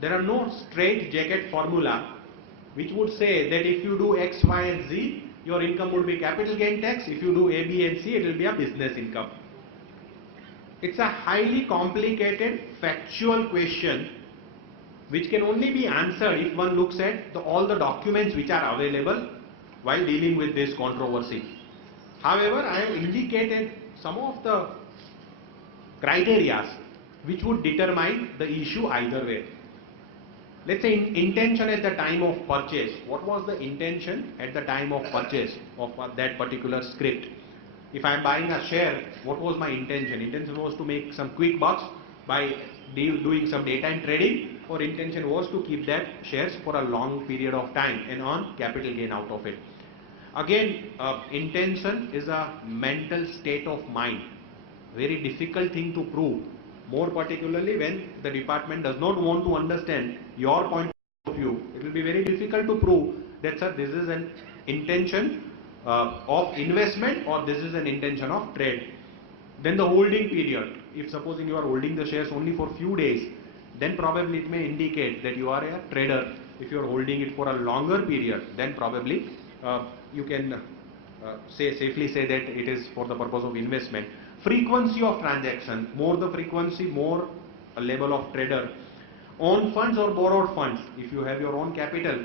there are no straight jacket formula which would say that if you do X, Y and Z, your income would be capital gain tax. If you do A, B and C, it will be a business income. It's a highly complicated factual question which can only be answered if one looks at all the documents which are available while dealing with this controversy. However, I have indicated some of the criteria which would determine the issue either way. Let's say intention at the time of purchase. What was the intention at the time of purchase of that particular script? If I am buying a share, what was my intention? Intention was to make some quick bucks by doing some daytime trading, or intention was to keep that shares for a long period of time and earn capital gain out of it. Again, intention is a mental state of mind. Very difficult thing to prove. More particularly when the department does not want to understand your point of view, it will be very difficult to prove that, sir, this is an intention of investment or this is an intention of trade. Then the holding period, if supposing you are holding the shares only for few days, then probably it may indicate that you are a trader. If you are holding it for a longer period, then probably you can safely say that it is for the purpose of investment. Frequency of transaction, more the frequency, more a level of trader. Own funds or borrowed funds, if you have your own capital,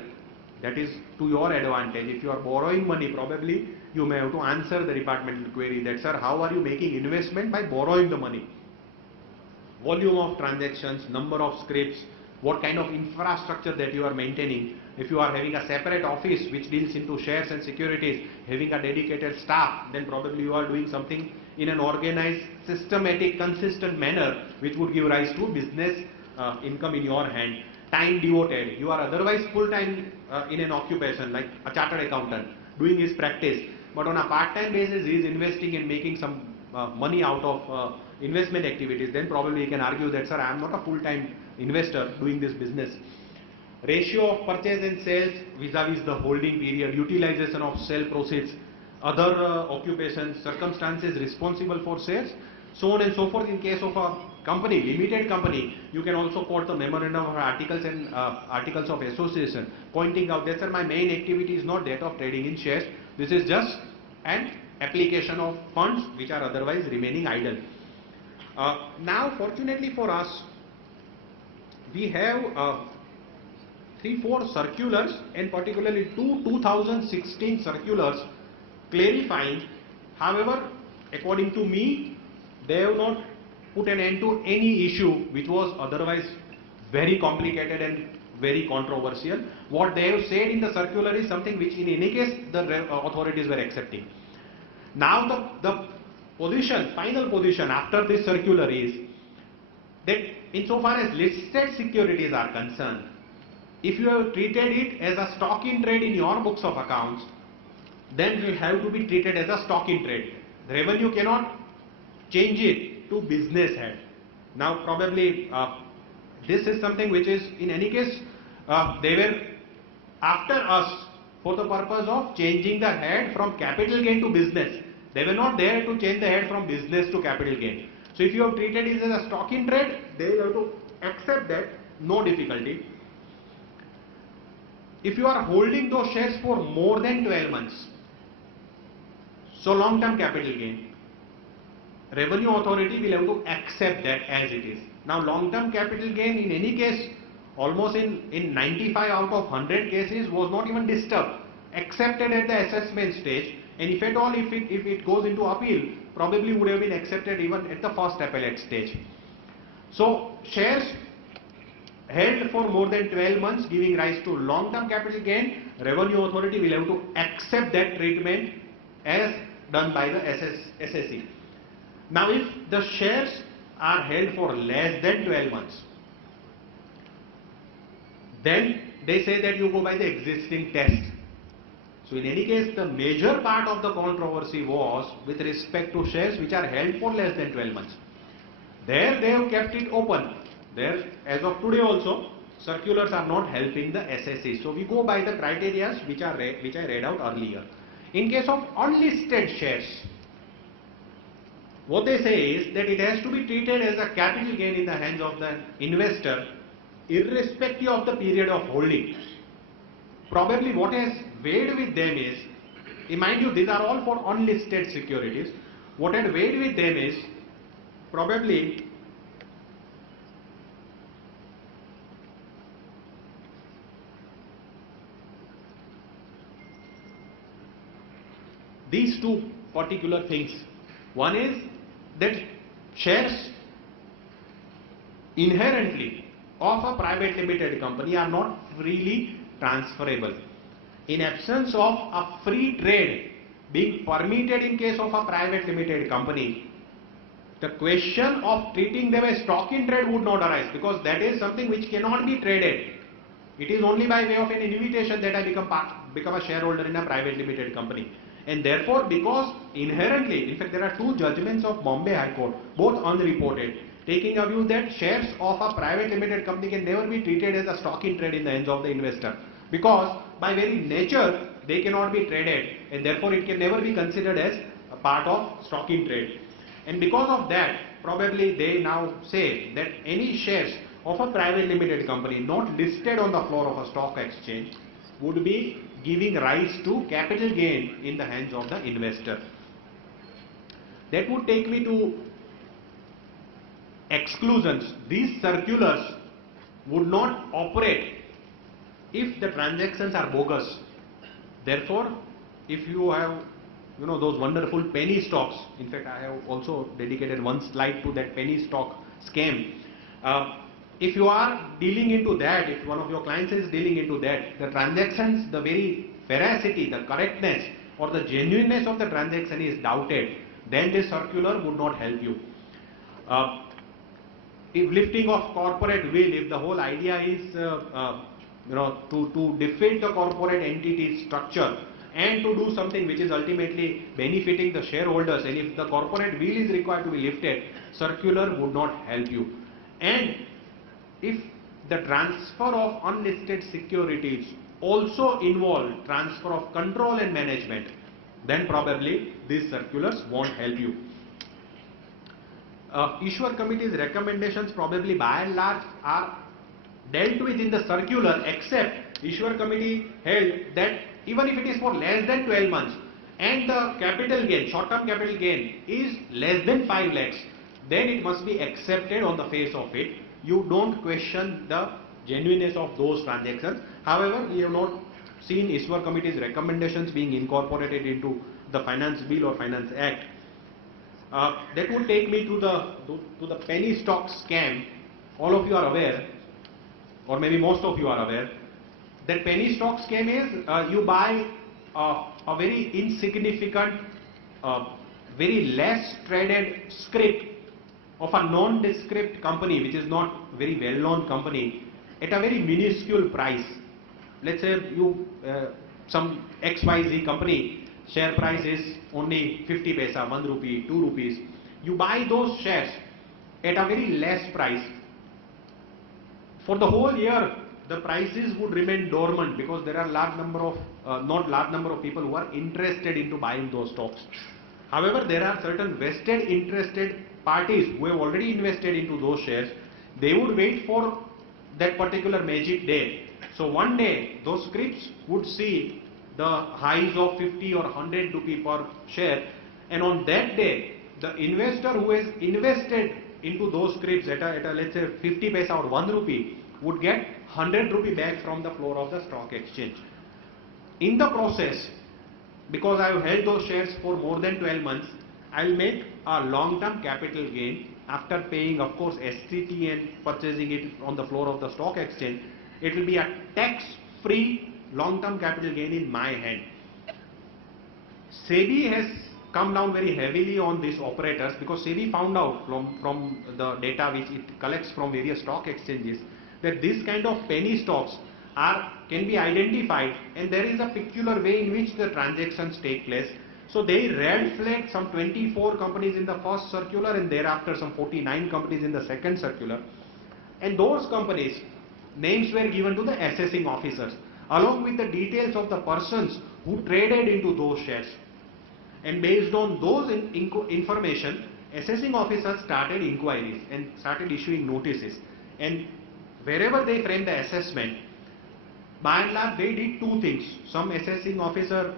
that is to your advantage. If you are borrowing money, probably you may have to answer the departmental query that, sir, how are you making investment by borrowing the money? Volume of transactions, number of scripts, what kind of infrastructure that you are maintaining. If you are having a separate office which deals into shares and securities, having a dedicated staff, then probably you are doing something in an organized, systematic, consistent manner which would give rise to business income in your hand. Time devoted, you are otherwise full-time in an occupation like a chartered accountant doing his practice, but on a part-time basis he is investing and making some money out of investment activities, then probably you can argue that, sir, I am not a full-time investor doing this business. Ratio of purchase and sales vis-a-vis the holding period, utilization of sale proceeds, other occupations, circumstances responsible for sales, so on and so forth. In case of a company, limited company, you can also quote the memorandum of articles and articles of association, pointing out that, sir, my main activity is not that of trading in shares, this is just an application of funds which are otherwise remaining idle. Now fortunately for us, we have 3-4 circulars, and particularly 2016 circulars clarifying. However, according to me, they have not put an end to any issue which was otherwise very complicated and very controversial. What they have said in the circular is something which in any case the authorities were accepting. Now the position, final position after this circular is that insofar as listed securities are concerned, if you have treated it as a stock in trade in your books of accounts, then it will have to be treated as a stock in trade. The revenue cannot change it to business head. Now probably this is something which is in any case they were after us for the purpose of changing the head from capital gain to business. They were not there to change the head from business to capital gain. So if you have treated it as a stock in trade, they will have to accept that, no difficulty. If you are holding those shares for more than 12 months, so long-term capital gain, revenue authority will have to accept that as it is. Now long-term capital gain in any case, almost in 95 out of 100 cases was not even disturbed, accepted at the assessment stage, and if at all if it goes into appeal, probably would have been accepted even at the first appellate stage. So shares held for more than 12 months giving rise to long-term capital gain, revenue authority will have to accept that treatment as done by the SSE. Now if the shares are held for less than 12 months, then they say that you go by the existing test. So in any case, the major part of the controversy was with respect to shares which are held for less than 12 months. There they have kept it open. There, as of today also, circulars are not helping the SSE. So we go by the criteria which I read out earlier. In case of unlisted shares, what they say is that it has to be treated as a capital gain in the hands of the investor, irrespective of the period of holding. Probably what has weighed with them is, mind you, these are all for unlisted securities. What had weighed with them is probably these two particular things. One is that shares inherently of a private limited company are not freely transferable. In absence of a free trade being permitted in case of a private limited company, the question of treating them as stock in trade would not arise, because that is something which cannot be traded. It is only by way of an invitation that I become a shareholder in a private limited company. And therefore, because inherently, in fact there are two judgments of Bombay High Court, both unreported, taking a view that shares of a private limited company can never be treated as a stock in trade in the hands of the investor, because by very nature they cannot be traded, and therefore it can never be considered as a part of stock in trade. And because of that, probably they now say that any shares of a private limited company not listed on the floor of a stock exchange would be giving rise to capital gain in the hands of the investor. That would take me to exclusions. These circulars would not operate if the transactions are bogus. Therefore, if you have those wonderful penny stocks, in fact I have also dedicated one slide to that penny stock scam. If you are dealing into that, if one of your clients is dealing into that, the transactions, the very veracity, the correctness or the genuineness of the transaction is doubted, then this circular would not help you. If lifting of corporate will, if the whole idea is to defeat the corporate entity structure and to do something which is ultimately benefiting the shareholders, and if the corporate will is required to be lifted, circular would not help you. And if the transfer of unlisted securities also involve transfer of control and management, then probably these circulars won't help you. Issuer committee's recommendations probably by and large are dealt with in the circular, except issuer committee held that even if it is for less than 12 months and the capital gain, short-term capital gain is less than 5 lakhs, then it must be accepted on the face of it. You don't question the genuineness of those transactions. However, we have not seen issuer committee's recommendations being incorporated into the Finance Bill or Finance Act. That would take me to the penny stock scam. All of you are aware, or maybe most of you are aware, that penny stock scam is you buy a very insignificant, very less traded scrip of a nondescript company which is not very well known company at a very minuscule price. Let's say some XYZ company share price is only 50 paisa, 1 rupee, 2 rupees. You buy those shares at a very less price. For the whole year, the prices would remain dormant because there are not large number of people who are interested into buying those stocks. However, there are certain vested interested parties who have already invested into those shares. They would wait for that particular magic day. So one day those scrips would see the highs of 50 or 100 rupee per share, and on that day the investor who has invested into those scrips at a let's say 50 paisa or 1 rupee would get 100 rupee back from the floor of the stock exchange. In the process, because I have held those shares for more than 12 months, I will make a long-term capital gain after paying, of course, STT and purchasing it on the floor of the stock exchange. It will be a tax-free long-term capital gain in my hand. SEBI has come down very heavily on these operators because SEBI found out from the data which it collects from various stock exchanges that this kind of penny stocks can be identified, and there is a peculiar way in which the transactions take place. So they red flagged some 24 companies in the first circular and thereafter some 49 companies in the second circular. And those companies, names were given to the assessing officers along with the details of the persons who traded into those shares. And based on those information, assessing officers started inquiries and started issuing notices. And wherever they framed the assessment, by and large they did two things. Some assessing officer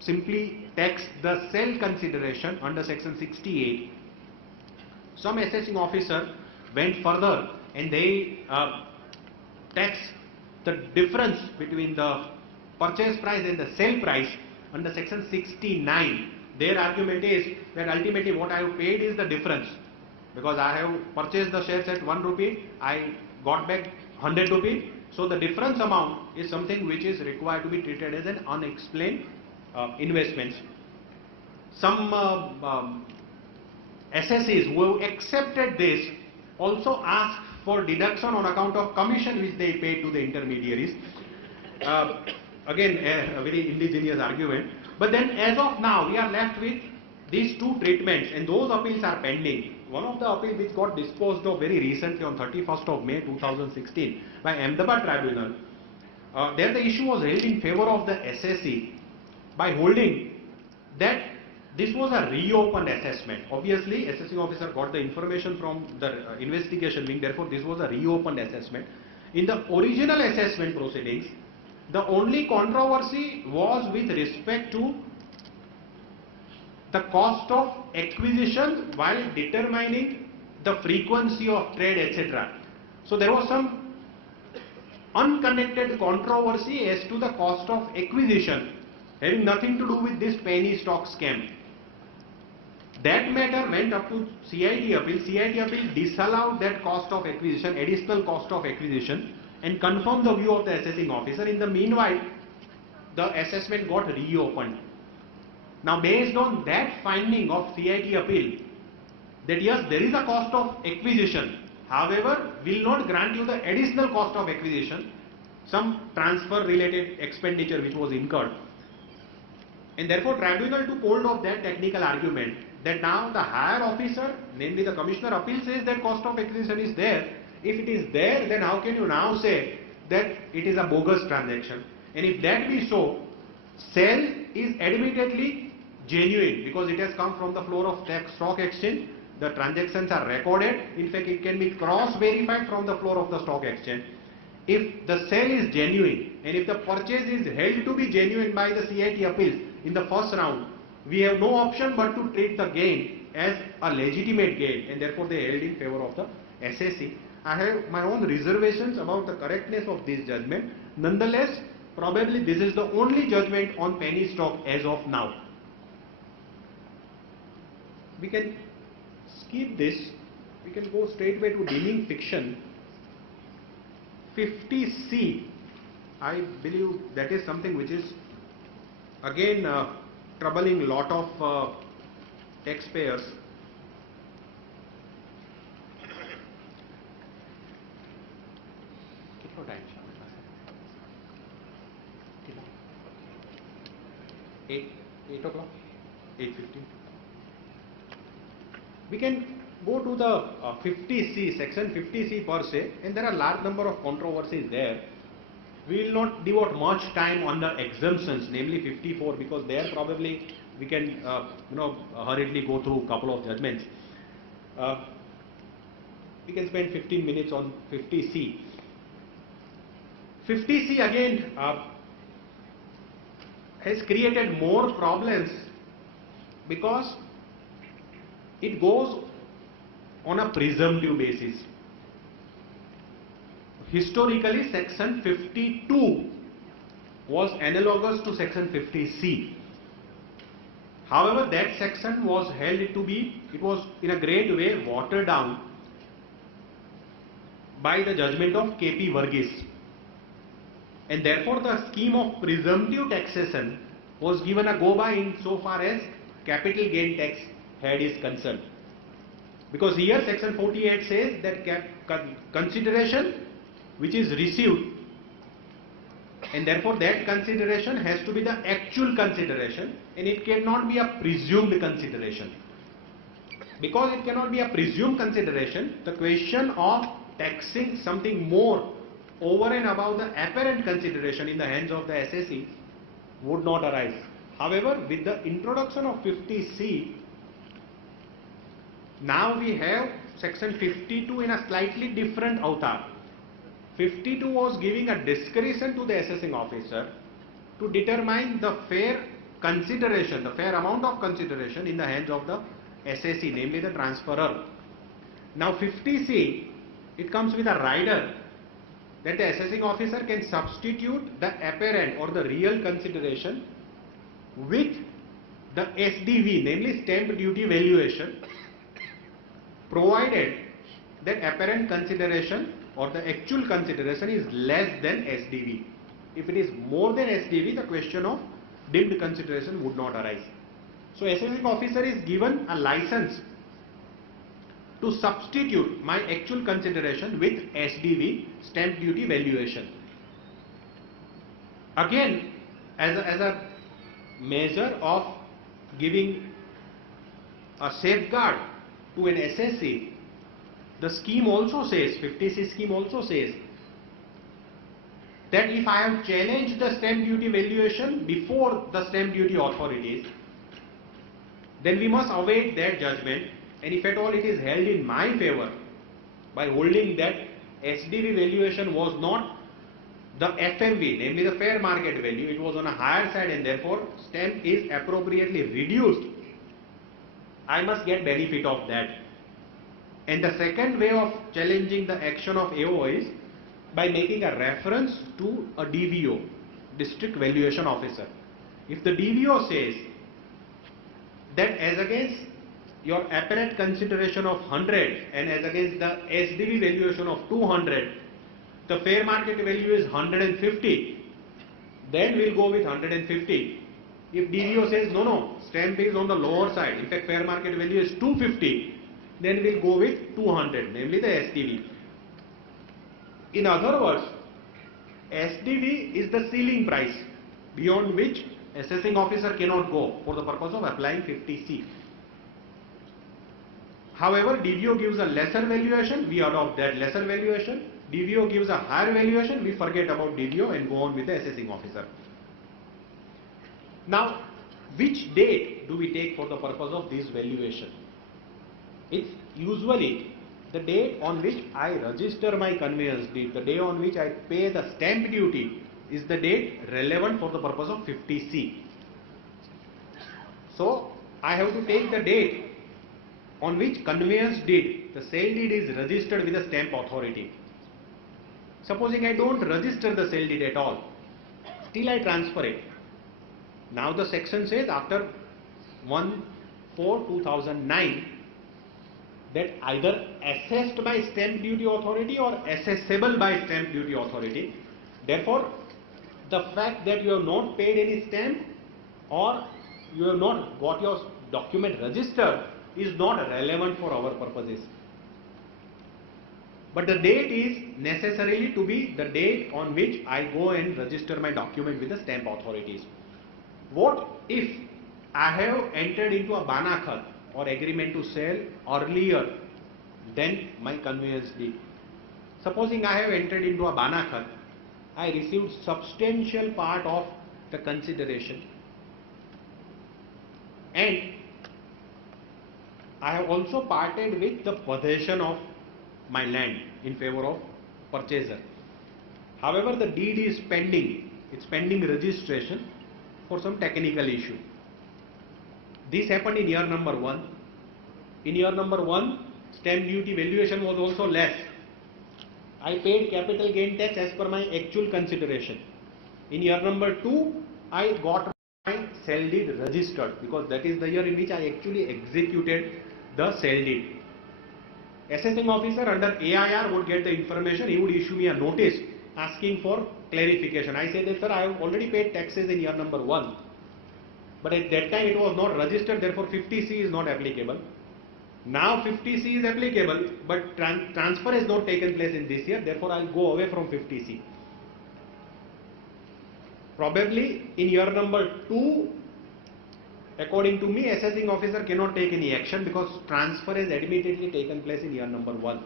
simply taxed the sell consideration under section 68. Some assessing officer went further and they taxed the difference between the purchase price and the sell price under section 69. Their argument is that ultimately what I have paid is the difference, because I have purchased the shares at 1 rupee, I got back 100 rupee. So the difference amount is something which is required to be treated as an unexplained investment. Some SSEs who have accepted this also asked for deduction on account of commission which they paid to the intermediaries. Again, a very indigenous argument. But then as of now, we are left with these two treatments, and those appeals are pending. one of the appeal which got disposed of very recently on 31st of May 2016 by Ahmedabad Tribunal. There the issue was held in favor of the SSC by holding that this was a reopened assessment. Obviously, assessing officer got the information from the investigation wing, therefore this was a reopened assessment. In the original assessment proceedings, the only controversy was with respect to the cost of acquisition while determining the frequency of trade, etc. So there was some unconnected controversy as to the cost of acquisition having nothing to do with this penny stock scam. That matter went up to CIT appeal. CIT appeal disallowed that cost of acquisition, additional cost of acquisition, and confirmed the view of the assessing officer. In the meanwhile, the assessment got reopened. Now, based on that finding of CIT appeal, that yes, there is a cost of acquisition, however, will not grant you the additional cost of acquisition, some transfer related expenditure which was incurred. And therefore, tribunal took hold of that technical argument that now the higher officer, namely the Commissioner Appeal, says that cost of acquisition is there. If it is there, then how can you now say that it is a bogus transaction? And if that be so, sale is admittedly genuine because it has come from the floor of stock exchange. The transactions are recorded. In fact, it can be cross-verified from the floor of the stock exchange. If the sale is genuine and if the purchase is held to be genuine by the CIT appeals in the first round, we have no option but to treat the gain as a legitimate gain, and therefore they held in favor of the SSC. I have my own reservations about the correctness of this judgment. Nonetheless, probably this is the only judgment on penny stock as of now. We can skip this. We can go straight away to deeming fiction. 50C. I believe that is something which is again troubling lot of taxpayers. Eight o'clock? 8:15. We can go to the 50C, section 50C per se, and there are large number of controversies there. We will not devote much time on the exemptions, namely 54, because there probably we can hurriedly go through a couple of judgments. We can spend 15 minutes on 50C. 50C again has created more problems because it goes on a presumptive basis. Historically, section 52 was analogous to section 50C. However, that section was held to be, it was in a great way watered down by the judgment of K.P. Varghese. And therefore, the scheme of presumptive taxation was given a go-by insofar as capital gain tax head is concerned. Because here section 48 says that consideration which is received, and therefore that consideration has to be the actual consideration and it cannot be a presumed consideration. Because it cannot be a presumed consideration, the question of taxing something more over and above the apparent consideration in the hands of the SSC would not arise. However, with the introduction of 50C, now we have section 52 in a slightly different avatar. 52 was giving a discretion to the assessing officer to determine the fair consideration, the fair amount of consideration in the hands of the SSC, namely the transferor. Now 50C, it comes with a rider that the assessing officer can substitute the apparent or the real consideration with the SDV, namely stamp duty valuation, provided that apparent consideration or the actual consideration is less than SDV. If it is more than SDV, the question of deemed consideration would not arise. So assessing officer is given a license to substitute my actual consideration with SDV, stamp duty valuation. Again, as a measure of giving a safeguard to an SSC, the scheme also says, 50C scheme also says, that if I have challenged the stamp duty valuation before the stamp duty authorities, then we must await their judgment, and if at all it is held in my favor by holding that SDV valuation was not the FMV, namely the fair market value, it was on a higher side and therefore stamp is appropriately reduced, I must get benefit of that. And the second way of challenging the action of AO is by making a reference to a DVO, District Valuation Officer. If the DVO says that as against your apparent consideration of 100 and as against the SDV valuation of 200, the fair market value is 150, then we'll go with 150. If DVO says no, stamp is on the lower side, in fact fair market value is 250, then we'll go with 200, namely the SDV. In other words, SDV is the ceiling price beyond which assessing officer cannot go for the purpose of applying 50C. However, DVO gives a lesser valuation, we adopt that lesser valuation. DVO gives a higher valuation, we forget about DVO and go on with the assessing officer. Now, which date do we take for the purpose of this valuation? It's usually the date on which I register my conveyance deed, the day on which I pay the stamp duty is the date relevant for the purpose of 50C. So, I have to take the date on which conveyance deed, the sale deed is registered with the stamp authority. Supposing I don't register the sale deed at all, still I transfer it. Now the section says after 1/4/2009 that either assessed by stamp duty authority or assessable by stamp duty authority. Therefore, the fact that you have not paid any stamp or you have not got your document registered is not relevant for our purposes. But the date is necessarily to be the date on which I go and register my document with the stamp authorities. What if I have entered into a banakhat or agreement to sell earlier than my conveyance deed? Supposing I have entered into a banakhat, I received substantial part of the consideration and I have also parted with the possession of my land in favor of purchaser. However, the deed is pending, it's pending registration for some technical issue. This happened in year number 1. In year number 1, stamp duty valuation was also less. I paid capital gain tax as per my actual consideration. In year number 2, I got my sale deed registered because that is the year in which I actually executed the sale deed. Assessing officer under AIR would get the information, he would issue me a notice asking for clarification. I said that sir, I have already paid taxes in year number 1. But at that time it was not registered, therefore 50C is not applicable. Now 50C is applicable, but transfer has not taken place in this year, therefore I will go away from 50C. Probably in year number 2, according to me, assessing officer cannot take any action because transfer has admittedly taken place in year number 1.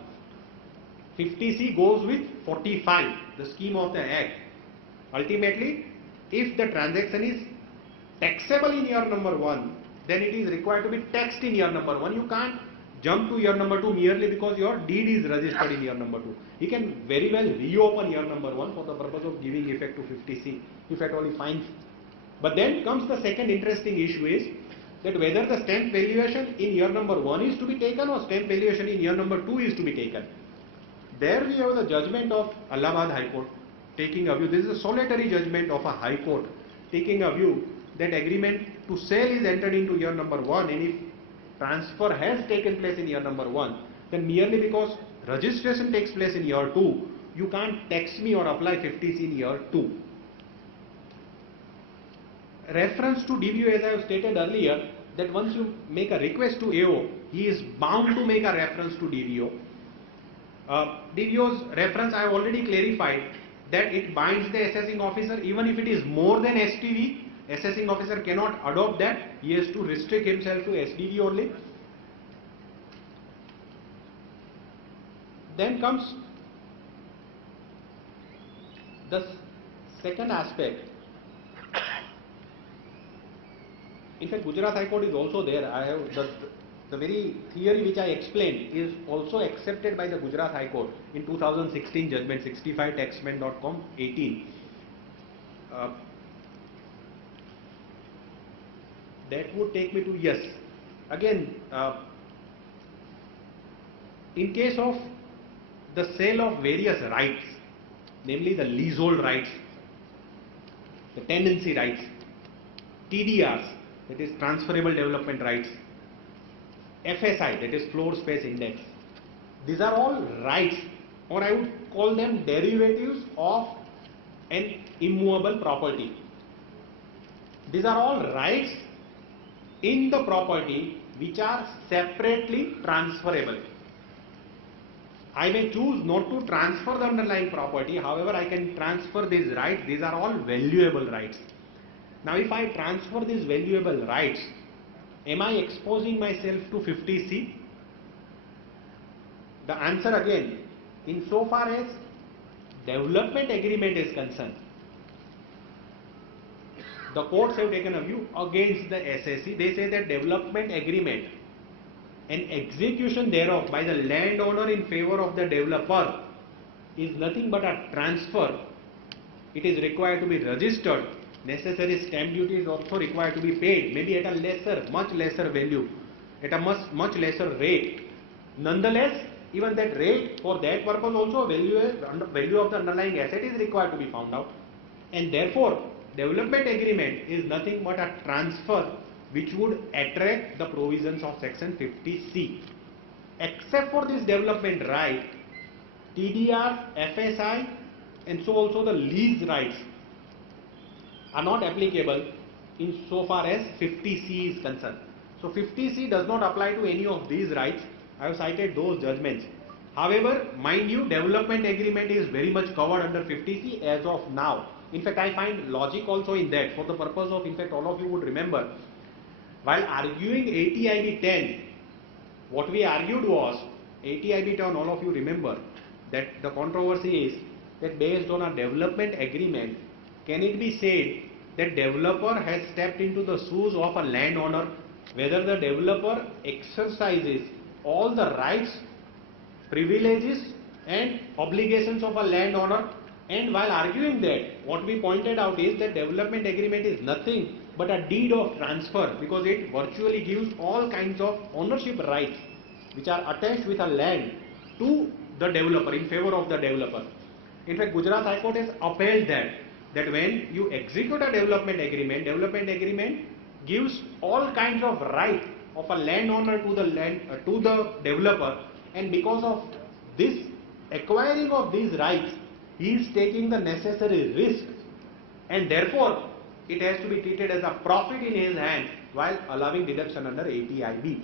50C goes with 45, the scheme of the Act. Ultimately, if the transaction is taxable in year number 1, then it is required to be taxed in year number 1. You can't jump to year number 2 merely because your deed is registered in year number 2. He can very well reopen year number 1 for the purpose of giving effect to 50C, if at all he finds. But then comes the second interesting issue is that whether the stamp valuation in year number 1 is to be taken or stamp valuation in year number 2 is to be taken. There we have the judgment of Allahabad High Court taking a view, this is a solitary judgment of a High Court taking a view that agreement to sell is entered into year number 1 and if transfer has taken place in year number 1, then merely because registration takes place in year 2, you can't tax me or apply 50C in year 2. Reference to DVO, as I have stated earlier, that once you make a request to AO, he is bound to make a reference to DVO. DVO's reference I have already clarified that it binds the assessing officer even if it is more than STV. Assessing officer cannot adopt that, he has to restrict himself to SDV only. then comes the second aspect. In fact, Gujarat High Court is also there. I have the very theory which I explained is also accepted by the Gujarat High Court in 2016 judgment 65 taxman.com 18. That would take me to yes. Again, in case of the sale of various rights, namely the leasehold rights, the tenancy rights, TDRs, that is transferable development rights, FSI, that is floor space index. These are all rights, or I would call them derivatives of an immovable property. These are all rights in the property which are separately transferable. I may choose not to transfer the underlying property, however I can transfer these rights. These are all valuable rights. Now if I transfer these valuable rights, am I exposing myself to 50C? The answer again, insofar as development agreement is concerned, the courts have taken a view against the SAC. They say that development agreement and execution thereof by the landowner in favor of the developer is nothing but a transfer. It is required to be registered. Necessary stamp duty is also required to be paid, maybe at a lesser, much lesser value, at a much lesser rate. Nonetheless, even that rate, for that purpose also value of the underlying asset is required to be found out. And therefore, development agreement is nothing but a transfer which would attract the provisions of section 50C. Except for this development right, TDR, FSI and so also the lease rights are not applicable in so far as 50C is concerned. So 50C does not apply to any of these rights. I have cited those judgments. However, mind you, development agreement is very much covered under 50C as of now. In fact, I find logic also in that. For the purpose of, in fact, all of you would remember, while arguing ATIB 10, what we argued was, ATIB 10, all of you remember, that the controversy is that based on a development agreement, can it be said that developer has stepped into the shoes of a landowner, whether the developer exercises all the rights, privileges and obligations of a landowner? And while arguing that, what we pointed out is that development agreement is nothing but a deed of transfer, because it virtually gives all kinds of ownership rights which are attached with a land to the developer, in favor of the developer. In fact, Gujarat High Court has upheld that when you execute a development agreement gives all kinds of right of a landowner to the developer, and because of this acquiring of these rights, he is taking the necessary risk, and therefore it has to be treated as a profit in his hand while allowing deduction under ATIB.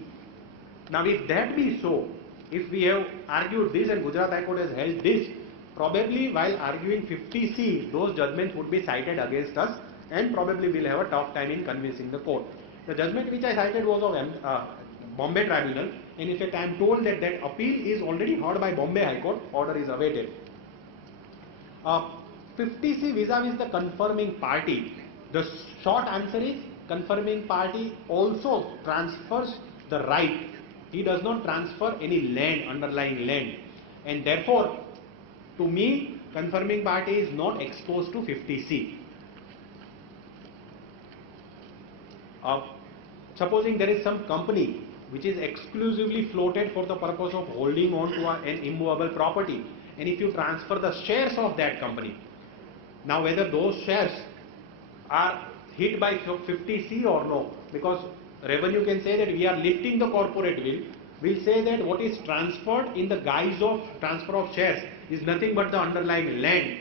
Now if that be so, if we have argued this and Gujarat High Court has held this, probably while arguing 50C, those judgments would be cited against us, and probably we'll have a tough time in convincing the court. The judgment which I cited was of Bombay Tribunal, and in fact I am told that that appeal is already heard by Bombay High Court, order is awaited. 50C vis-a-vis the confirming party. The short answer is confirming party also transfers the right. He does not transfer any land, underlying land, and therefore to me confirming party is not exposed to 50C. Supposing there is some company which is exclusively floated for the purpose of holding on to an immovable property, and if you transfer the shares of that company, now whether those shares are hit by 50C or no, because revenue can say that we are lifting the corporate will, will say that what is transferred in the guise of transfer of shares is nothing but the underlying land.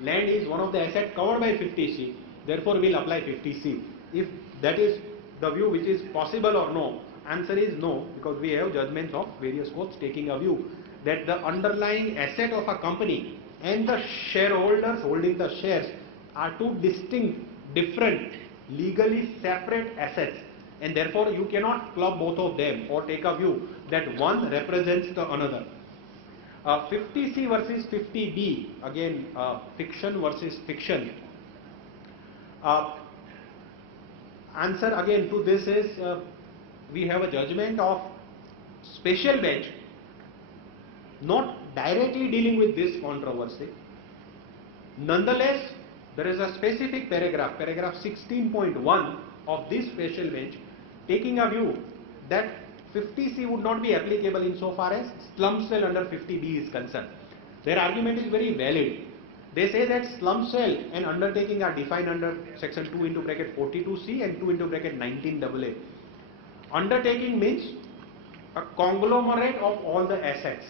Land is one of the assets covered by 50C, therefore we will apply 50C. If that is the view which is possible or no, answer is no, because we have judgments of various courts taking a view that the underlying asset of a company and the shareholders holding the shares are two distinct, different, legally separate assets, and therefore you cannot club both of them or take a view that one represents the another. 50C versus 50B, again fiction versus fiction. Answer again to this is we have a judgment of special bench not directly dealing with this controversy. Nonetheless, there is a specific paragraph, paragraph 16.1 of this special bench taking a view that 50C would not be applicable insofar as slump sale under 50B is concerned. Their argument is very valid. They say that slump sale and undertaking are defined under section 2 into bracket 42C and 2 into bracket 19AA. Undertaking means a conglomerate of all the assets.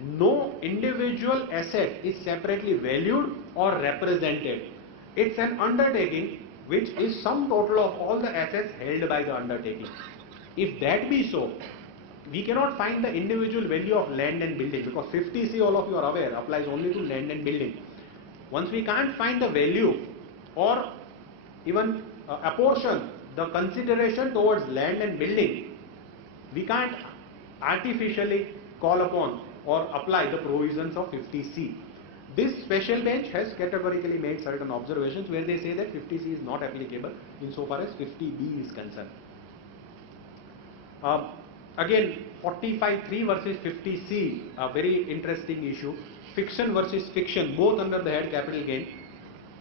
No individual asset is separately valued or represented. It's an undertaking which is sum total of all the assets held by the undertaking. If that be so, we cannot find the individual value of land and building, because 50C, all of you are aware, applies only to land and building. Once we can't find the value or even apportion the consideration towards land and building, we can't artificially call upon or apply the provisions of 50C. This special bench has categorically made certain observations where they say that 50C is not applicable insofar as 50B is concerned. Again, 45.3 versus 50C, a very interesting issue. Fiction versus fiction, both under the head capital gain.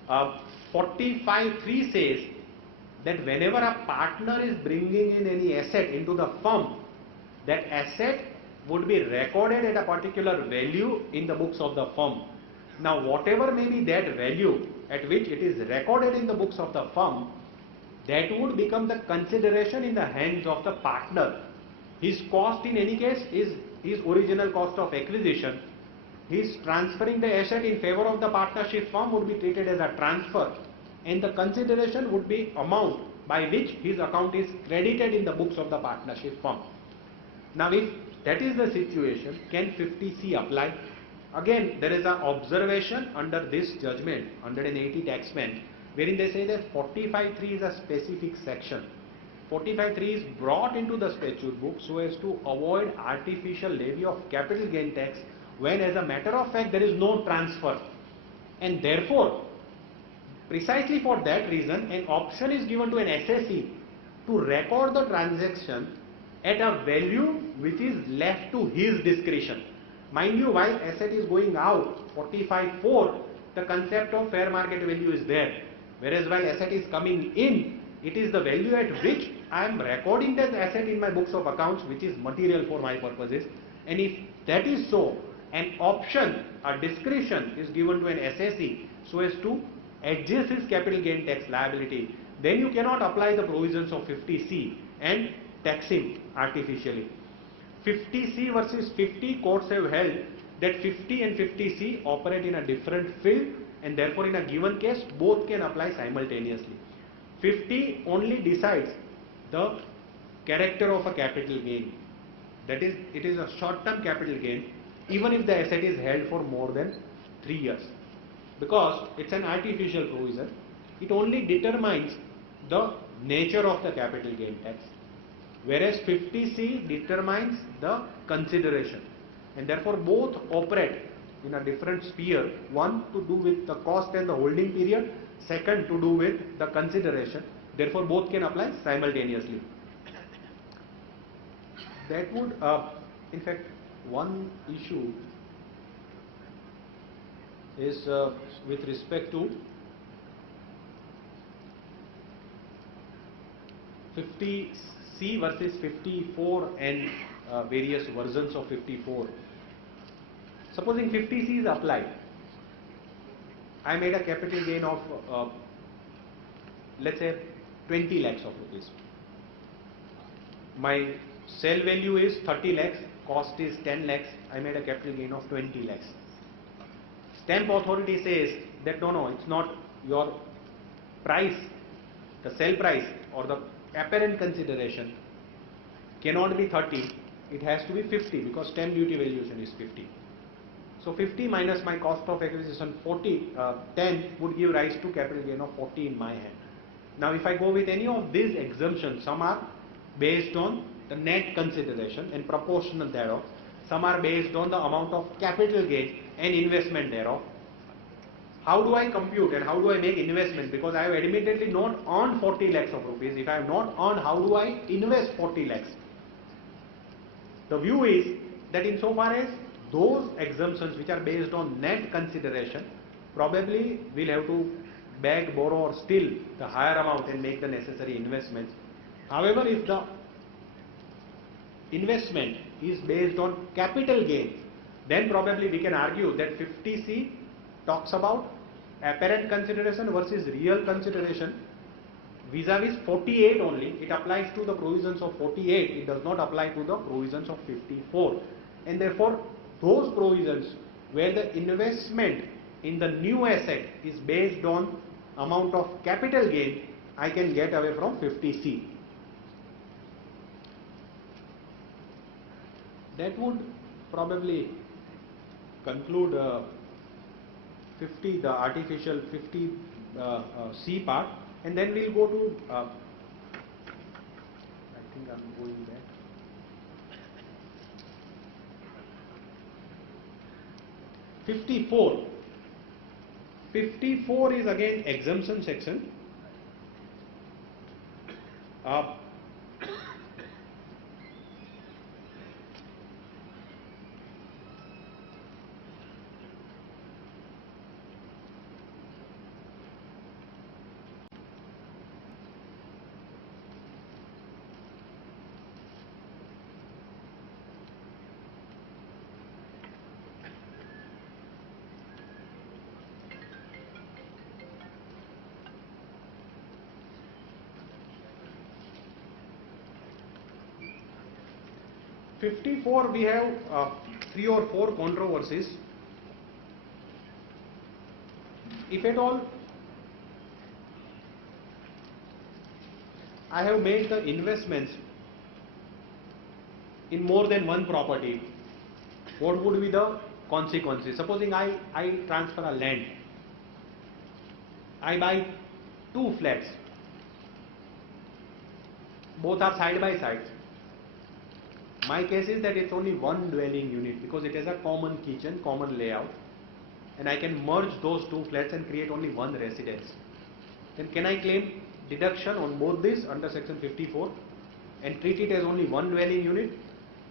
45.3 says that whenever a partner is bringing in any asset into the firm, that asset would be recorded at a particular value in the books of the firm. Now, whatever may be that value at which it is recorded in the books of the firm, that would become the consideration in the hands of the partner. His cost in any case is his original cost of acquisition. His transferring the asset in favor of the partnership firm would be treated as a transfer, and the consideration would be amount by which his account is credited in the books of the partnership firm. Now, if that is the situation, can 50C apply? Again, there is an observation under this judgment, 180 taxmen, wherein they say that 45.3 is a specific section. 45.3 is brought into the statute book so as to avoid artificial levy of capital gain tax when, as a matter of fact, there is no transfer. And therefore, precisely for that reason, an option is given to an assessee to record the transaction at a value which is left to his discretion. Mind you, while asset is going out, 45.4, the concept of fair market value is there. Whereas while asset is coming in, it is the value at which I am recording that asset in my books of accounts which is material for my purposes. And if that is so, an option, a discretion is given to an assessee so as to adjust his capital gain tax liability, then you cannot apply the provisions of 50C and tax him artificially. 50C versus 50, courts have held that 50 and 50C operate in a different field, and therefore in a given case both can apply simultaneously. 50 only decides the character of a capital gain, that is, it is a short-term capital gain even if the asset is held for more than 3 years, because it's an artificial provision. It only determines the nature of the capital gain tax, whereas 50C determines the consideration, and therefore both operate in a different sphere, one to do with the cost and the holding period, second to do with the consideration. Therefore both can apply simultaneously. That would, in fact, one issue is with respect to 50C versus 54 and various versions of 54. Supposing 50C is applied, I made a capital gain of let's say 20 lakhs of rupees. My sale value is 30 lakhs, cost is 10 lakhs, I made a capital gain of 20 lakhs. Stamp authority says that no, it's not your price, the sale price or the apparent consideration cannot be 30, it has to be 50 because stamp duty valuation is 50. So 50 minus my cost of acquisition 10 would give rise to capital gain of 40 in my hand. Now if I go with any of these exemptions, some are based on the net consideration and proportional thereof. some are based on the amount of capital gain and investment thereof. How do I compute and how do I make investment? Because I have admittedly not earned 40 lakhs of rupees. If I have not earned, how do I invest 40 lakhs? The view is that insofar as those exemptions which are based on net consideration, probably we'll have to beg, borrow or steal the higher amount and make the necessary investments. However, if the investment is based on capital gain, then probably we can argue that 50C talks about apparent consideration versus real consideration vis-a-vis 48 only. It applies to the provisions of 48, it does not apply to the provisions of 54, and therefore those provisions where the investment in the new asset is based on amount of capital gain, I can get away from 50C. That would probably conclude the artificial 50C part, and then we'll go to I think I'm going back. '54. 54 is again exemption section. '54 we have 3 or 4 controversies. If at all I have made the investments in more than one property, what would be the consequences? Supposing I transfer a land, I buy 2 flats, both are side by side. My case is that it's only one dwelling unit because it has a common kitchen, common layout, and I can merge those 2 flats and create only one residence. Then can I claim deduction on both this under section 54 and treat it as only one dwelling unit?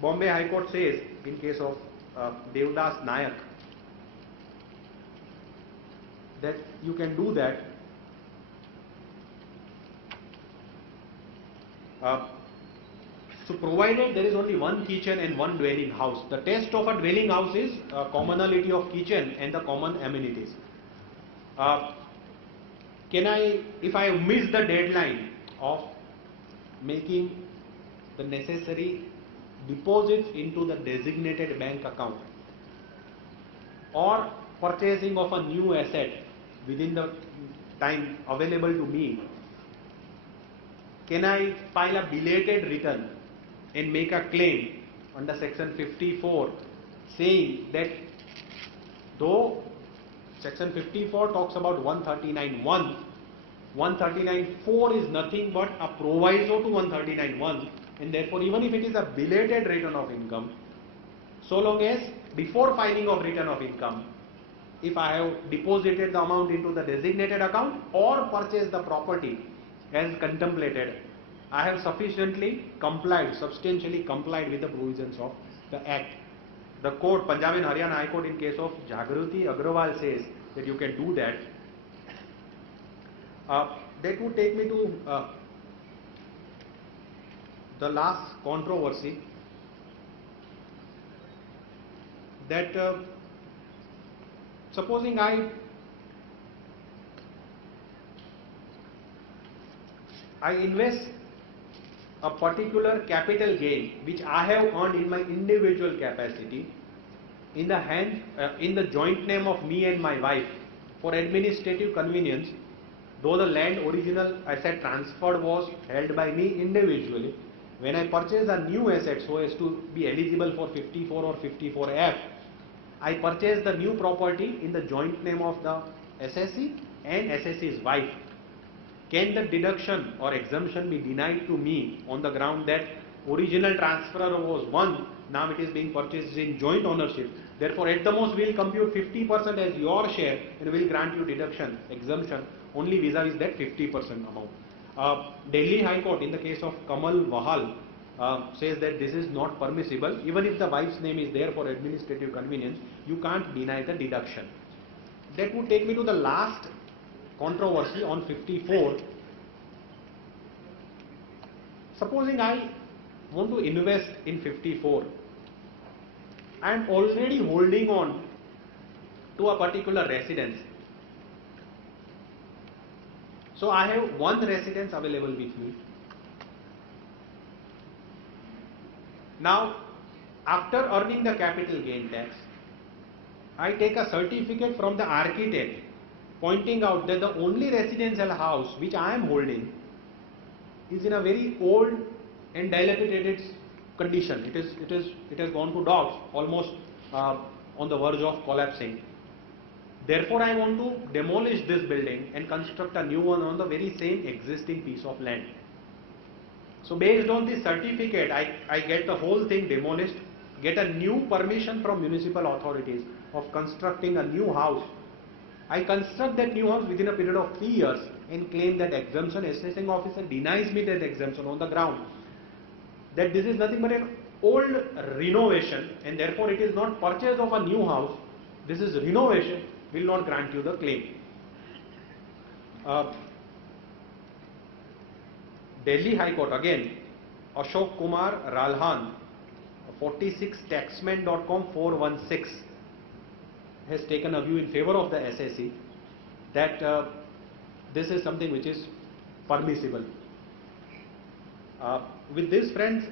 Bombay High Court says in case of Devdas Nayak that you can do that. So provided there is only one kitchen and one dwelling house. The test of a dwelling house is commonality of kitchen and the common amenities. Can I, if I miss the deadline of making the necessary deposits into the designated bank account or purchasing of a new asset within the time available to me, can I file a belated return and make a claim under section 54 saying that though section 54 talks about 139(1), 139(4) is nothing but a proviso to 139(1), and therefore even if it is a belated return of income, so long as before filing of return of income, if I have deposited the amount into the designated account or purchased the property as contemplated, I have substantially complied with the provisions of the Act. The court, Punjab and Haryana High Court in case of Jagruti Agrawal says that you can do that. That would take me to the last controversy, that supposing I invest a particular capital gain which I have earned in my individual capacity in the joint name of me and my wife for administrative convenience, though the land original asset transferred was held by me individually. When I purchase a new asset so as to be eligible for 54 or 54F, I purchase the new property in the joint name of the SSC and SSC's wife. Can the deduction or exemption be denied to me on the ground that original transferor was one, now it is being purchased in joint ownership. Therefore, at the most we will compute 50% as your share and we will grant you deduction, exemption only vis-a-vis that 50% amount. Delhi High Court in the case of Kamal Vahal says that this is not permissible. Even if the wife's name is there for administrative convenience, you can't deny the deduction. That would take me to the last controversy on 54. Supposing I want to invest in 54, I am already holding on to a particular residence. So I have one residence available with me. Now, after earning the capital gain tax, I take a certificate from the architect pointing out that the only residential house which I am holding is in a very old and dilapidated condition. It has gone to dogs, almost on the verge of collapsing. Therefore, I want to demolish this building and construct a new one on the very same existing piece of land. So based on this certificate, I get the whole thing demolished, get a new permission from municipal authorities of constructing a new house. I construct that new house within a period of 3 years and claim that exemption. Assessing officer denies me that exemption on the ground that this is nothing but an old renovation and therefore it is not purchase of a new house, this is renovation, will not grant you the claim. Delhi High Court again, Ashok Kumar Ralhan, 46taxman.com 416 has taken a view in favor of the SSE that this is something which is permissible. With this, friends,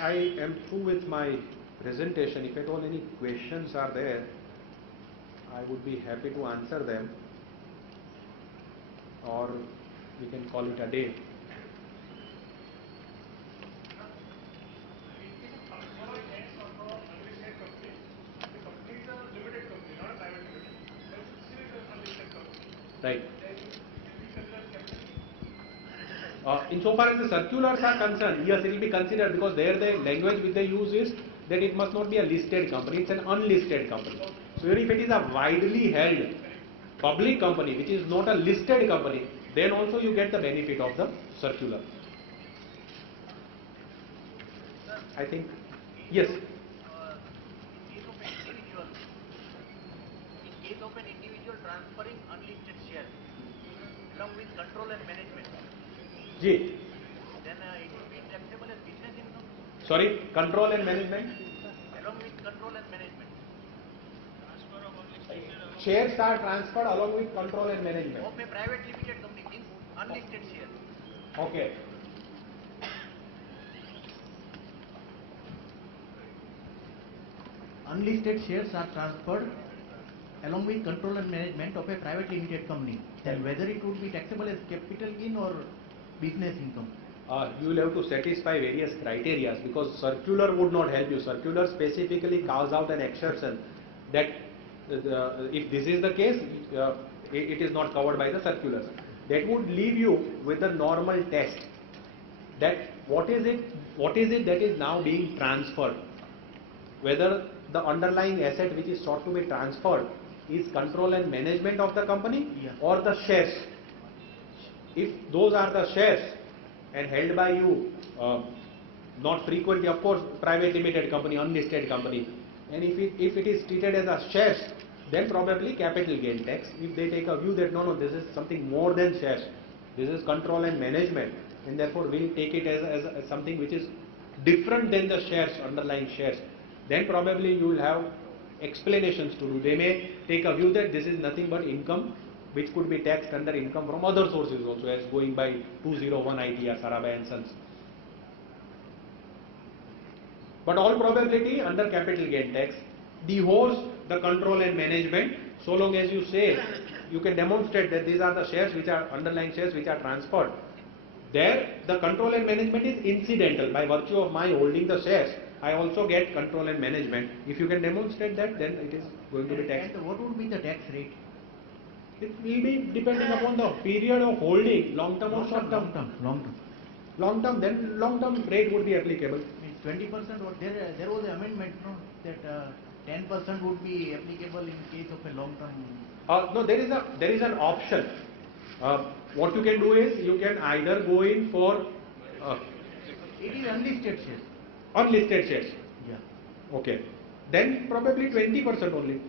I am through with my presentation. If at all any questions are there, I would be happy to answer them, or we can call it a day. Right. Insofar as the circulars are concerned, yes, it will be considered, because there the language which they use is that it must not be a listed company, it's an unlisted company. So if it is a widely held public company which is not a listed company, then also you get the benefit of the circular. I think, yes. In case of an individual transferring unlisted shares along with control and management, Ji. then it will be taxable as business income. Sorry, control and management. Along with control and management. Shares are transferred along with control and management. Of a private limited company means unlisted shares. Okay. Unlisted shares are transferred along with control and management of a private limited company. Then whether it would be taxable as capital gain or business income. You will have to satisfy various criteria, because circular would not help you. Circular specifically carves out an exception that if this is the case, it is not covered by the circulars. That would leave you with the normal test that what is it that is now being transferred, whether the underlying asset which is sought to be transferred is control and management of the company, Yeah. or the shares. If those are the shares and held by you, not frequently, of course, private limited company, unlisted company, and if it is treated as a shares, then probably capital gain tax. If they take a view that no, this is something more than shares, this is control and management, and therefore we'll take it as something which is different than the shares, underlying shares, then probably you will have explanations to do. They may take a view that this is nothing but income which could be taxed under income from other sources also, as going by 201 ITR, Sarabhai and Sons. But all probability under capital gain tax deholds the control and management, so long as you say, you can demonstrate that these are the shares which are underlying shares which are transferred. There the control and management is incidental. By virtue of my holding the shares, I also get control and management. If you can demonstrate that, then it is going to be taxed. And what would be the tax rate? It will be depending upon the period of holding, long term or short term. Long term. long term, then long term rate would be applicable. Means 20% or there was an amendment, no, that 10% would be applicable in case of a long term. No, there is an option. What you can do is you can either go in for It is unlisted shares. unlisted shares. Yeah. Okay. Then probably 20% only.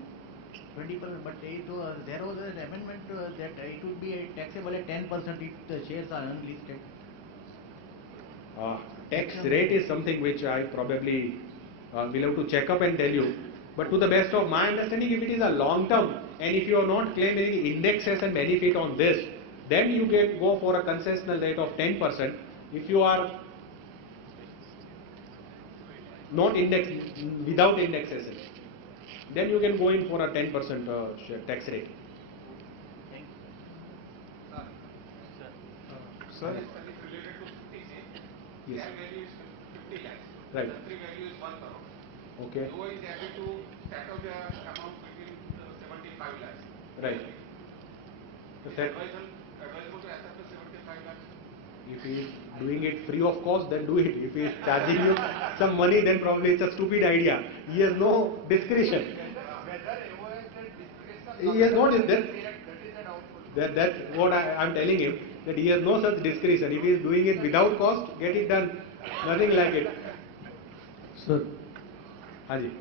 20%, but there was an amendment that it would be taxable at 10% if the shares are unlisted. Tax rate is something which I probably will have to check up and tell you. But to the best of my understanding, if it is a long term and if you are not claiming any indexation benefit on this, then you can go for a concessional rate of 10%. If you are not without indexation, then you can go in for a 10% tax rate. Sir, Yes. their value is 50 lakhs. Right. Country value is 1 crore. Okay. So is happy to settle the amount between 75 lakhs. Right. Is That- advisable to accept the 75 lakhs? If he is doing it free of cost, then do it. If he is charging you some money, then probably it's a stupid idea. He has no discretion. He has not that's what I'm telling him, that he has no such discretion. If he is doing it without cost, get it done. Nothing like it. Sir, Haji.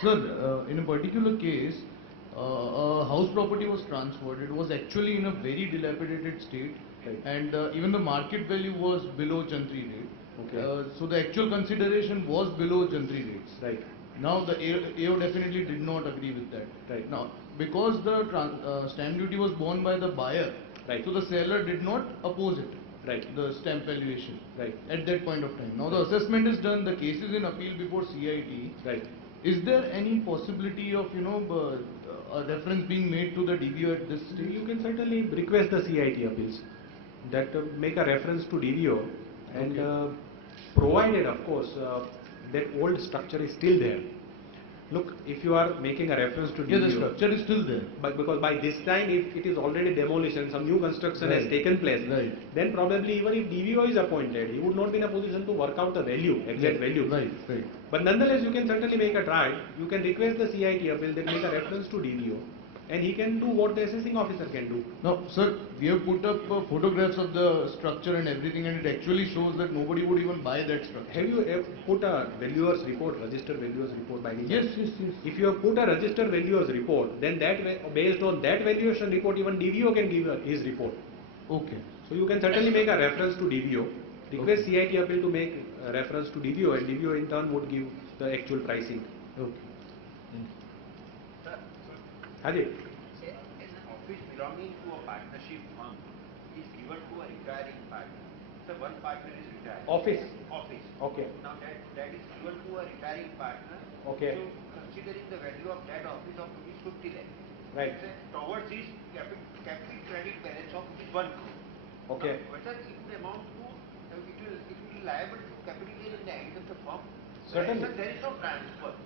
sir, in a particular case, a house property was transferred. It was actually in a very dilapidated state, Right. and even the market value was below Chantry rate. Okay. So the actual consideration was below Chantry rates. Right. Now the AO definitely did not agree with that. Right. Now, because the stamp duty was borne by the buyer, Right. so the seller did not oppose it. Right. The stamp valuation. Right. At that point of time. Now the assessment is done. The case is in appeal before CIT. Right. Is there any possibility of a reference being made to the DVO at this stage? You can certainly request the CIT appeals that make a reference to DVO and Okay. provided, of course, that old structure is still there. Look, if you are making a reference to Yeah, the DVO, structure is still there. but because by this time, if it is already demolition, some new construction has Right. taken place, Right. then probably even if DVO is appointed, he would not be in a position to work out the value, exact value. Right, right. But nonetheless, you can certainly make a try. You can request the CIT appeal that make a reference to DVO, and he can do what the assessing officer can do. Now, sir, we have put up photographs of the structure and everything, and it actually shows that nobody would even buy that structure. Have you put a valuer's report, registered valuer's report by any chance? Yes, yes, yes. If you have put a registered valuer's report, then based on that valuation report, even DVO can give his report. Okay. So you can certainly make a reference to DVO, request CIT appeal to make a reference to DVO, and DVO in turn would give the actual pricing. Okay. Haji? An office belonging to a partnership firm is given to a retiring partner. So one partner is retired. Office? Office. Okay. Now that is given to a retiring partner. Okay. So considering the value of that office of rupees 50 lakh. Right. So towards his capital credit balance of rupees 1 crore. Okay. Now, whether it will amount to, it will be liable to capital gain in the hands of the firm. Certainly. So there is no transfer.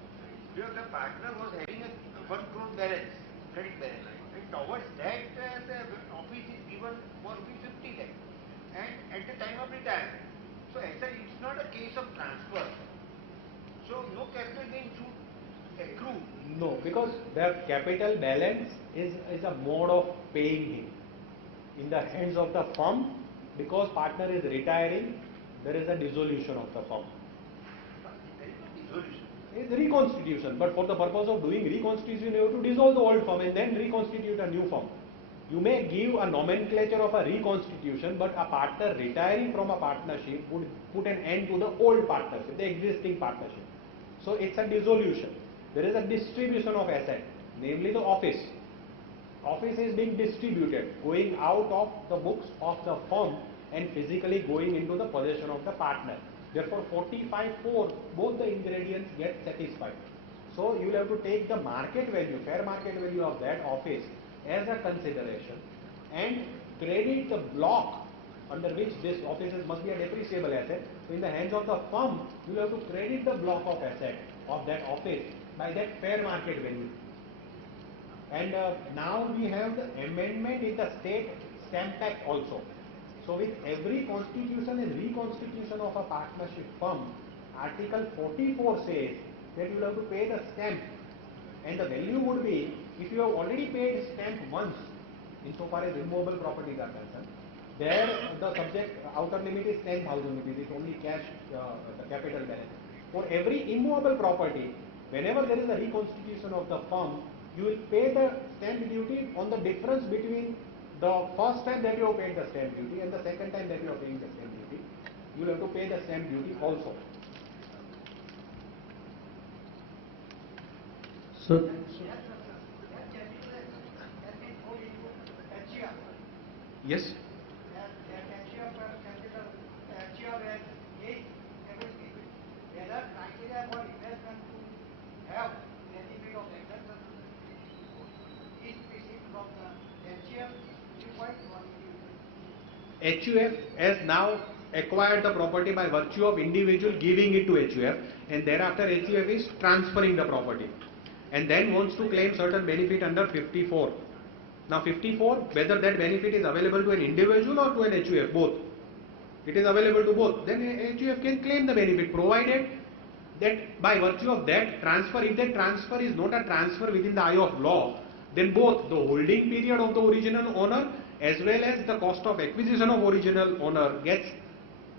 Because the partner was having a 1 crore balance, credit balance. And towards that, the office is given for rupees 50 lakh. And at the time of retirement. So as such, it's not a case of transfer. So no capital gain should accrue. No, because the capital balance is a mode of paying him in the hands of the firm. Because partner is retiring, there is a dissolution of the firm. There is no dissolution. It's reconstitution, but for the purpose of doing reconstitution, you have to dissolve the old firm and then reconstitute a new firm. You may give a nomenclature of a reconstitution, but a partner retiring from a partnership would put an end to the old partnership, the existing partnership. So it's a dissolution. There is a distribution of asset, namely the office. Office is being distributed, going out of the books of the firm and physically going into the possession of the partner. Therefore, 45(4), both the ingredients get satisfied. So you will have to take the market value, fair market value of that office as a consideration and credit the block under which this office must be a depreciable asset. So in the hands of the firm, you will have to credit the block of asset of that office by that fair market value. And now we have the amendment in the State Stamp Act also. So with every constitution and reconstitution of a partnership firm, Article 44 says that you will have to pay the stamp, and the value would be, if you have already paid stamp once, insofar as immovable properties are concerned, there the subject outer limit is 10,000 rupees, it's only cash, the capital balance. For every immovable property, whenever there is a reconstitution of the firm, you will pay the stamp duty on the difference between the first time that you have paid the stamp duty and the second time that you are paying the stamp duty. You will have to pay the stamp duty also. Sir, Yes. HUF has now acquired the property by virtue of individual giving it to HUF, and thereafter HUF is transferring the property and then wants to claim certain benefit under 54. Now 54, whether that benefit is available to an individual or to an HUF, both. It is available to both. Then HUF can claim the benefit, provided that by virtue of that transfer, if that transfer is not a transfer within the eye of law, then both the holding period of the original owner as well as the cost of acquisition of original owner gets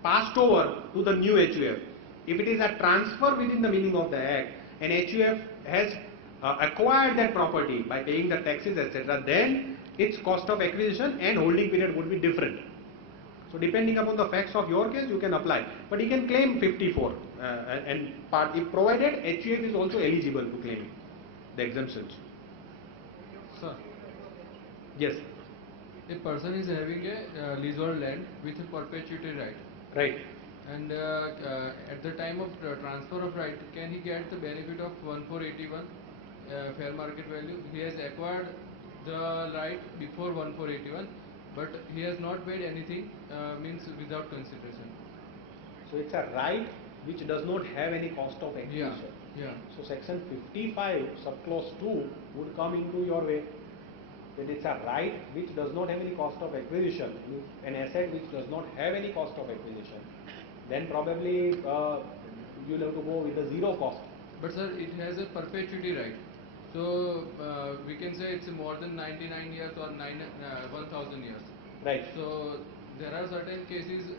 passed over to the new HUF. If it is a transfer within the meaning of the Act, and HUF has acquired that property by paying the taxes, etc., then its cost of acquisition and holding period would be different. So depending upon the facts of your case, you can apply, but you can claim 54 and if provided HUF is also eligible to claim the exemptions. sir, Yes, a person is having a leasehold land with a perpetuity right, right. and at the time of transfer of right, can he get the benefit of 1481 fair market value? He has acquired the right before 1481, but he has not paid anything, means without consideration. So it's a right which does not have any cost of acquisition. Yeah. So section 55 subclause 2 would come into your way. That it's a right which does not have any cost of acquisition, an asset which does not have any cost of acquisition, then probably you'll have to go with the zero cost. But sir, it has a perpetuity right. So we can say it's more than 99 years or 1000 years. Right. So there are certain cases.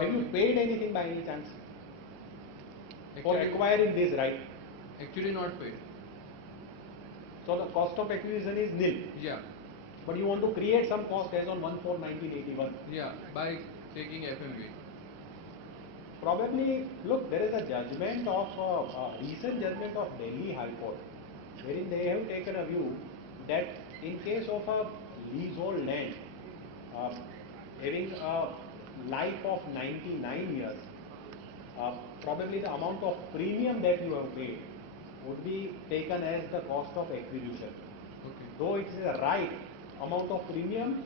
Have you paid anything by any chance for actually, acquiring this right? actually not paid. So the cost of acquisition is nil. Yeah. But you want to create some cost as on 1/4/1981. Yeah. By taking FMV. Probably, look, there is a judgment of recent judgment of Delhi High Court, wherein they have taken a view that in case of a leasehold land having a life of 99 years, probably the amount of premium that you have paid would be taken as the cost of acquisition. Okay. Though it is a right amount of premium,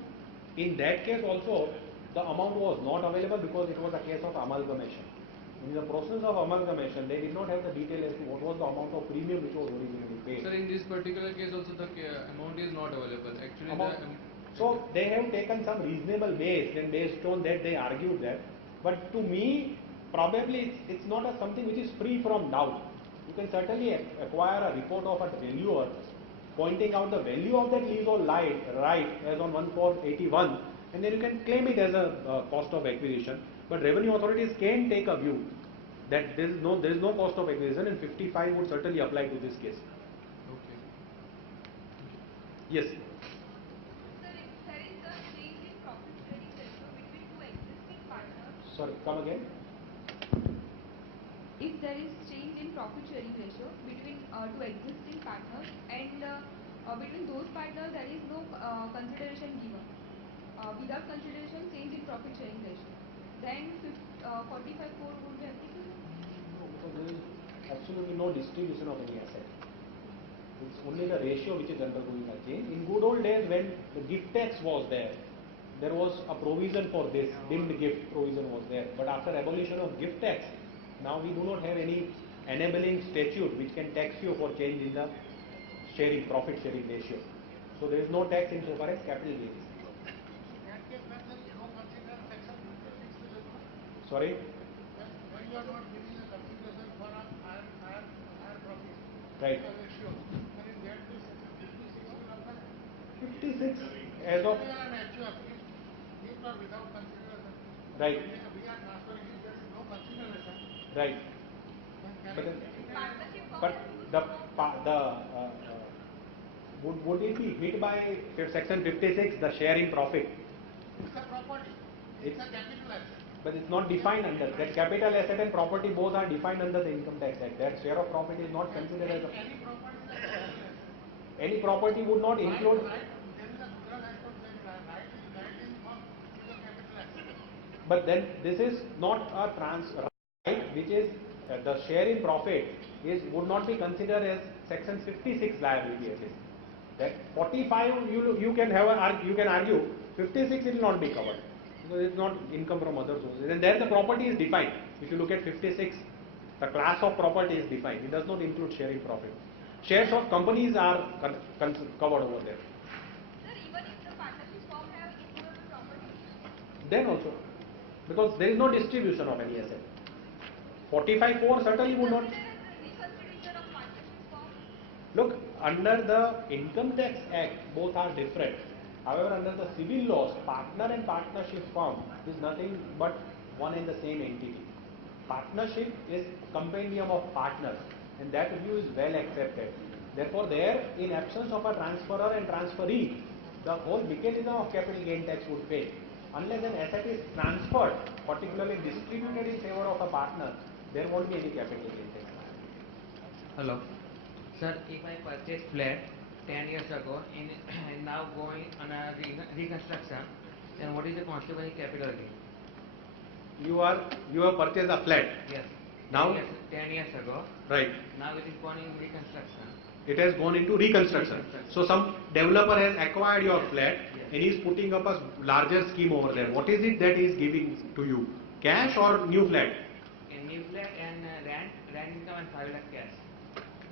in that case also the amount was not available because it was a case of amalgamation. In the process of amalgamation, they did not have the detail as to what was the amount of premium which was originally paid. Sir, in this particular case also the amount is not available. Actually, So they have taken some reasonable base, and based on that they argued that. But to me, probably it's not something which is free from doubt. You can certainly acquire a report of a valuer pointing out the value of that leasehold right as on 1/4/81, and then you can claim it as a cost of acquisition. But revenue authorities can take a view that there is no cost of acquisition, and 55 would certainly apply to this case. okay. Yes. Sir, if there is a change in profit sharing ratio between two existing partners, Sorry, come again. if there is change in profit sharing ratio between two existing partners and between those partners there is no consideration given, without consideration change in profit sharing ratio, then 45(4) would be applicable? No, because there is absolutely no distribution of any asset. It's only the ratio which is undergoing a change. In good old days, when the gift tax was there was a provision for this, dimmed gift provision was there. But after abolition of gift tax, now we do not have any enabling statute which can tax you for change in the profit sharing ratio. So there is no tax insofar as capital gains. In that case, when there is no consideration, section Sorry? When you are not giving a consideration for a higher profit, Right. ratio, then in that case, section 56 will apply. 56 as of, We are an HUF, if or without consideration. right, We are transferring it, there is no consideration. right. Then can But, it then, Partnership form but and the, would it be hit by section 56, the sharing profit? It's a property, it's a capital asset. But it's not defined under that. Capital asset and property both are defined under the Income Tax Act. That share of profit is not considered as a, Any property is a capital asset. any property would not include. Right, there is a Gujarat High Court saying right is a capital asset. But then this is not a right, which is the share in profit is would not be considered as section 56 liability. It is that 45 you can have you can argue 56 it will not be covered because it's not income from other sources, and there the property is defined. If you look at 56, the class of property is defined. It does not include share in profit. Shares of companies are covered over there. Sir, even if the partnership form have included the property? Then also, because there is no distribution of any asset. 45(4) certainly would not. Consider as the reconsideration of partnership form? Look, under the Income Tax Act, both are different. However, under the civil laws, partner and partnership firm is nothing but one and the same entity. Partnership is compendium of partners, and that view is well accepted. Therefore, there, in absence of a transferor and transferee, the whole mechanism of capital gain tax would fail. Unless an asset is transferred, particularly distributed in favor of a partner, there won't be any capital gain tax. Hello. Sir, if I purchased flat 10 years ago and now going on a reconstruction, then what is the consequence capital gain? You have purchased a flat. Yes. Now, 10 years ago. right. Now it is going in reconstruction. It has gone into reconstruction. So some developer has acquired your flat and is putting up a larger scheme over there. What is it that he is giving to you? Cash or new flat? A new flat and rent income and 5 lakh cash.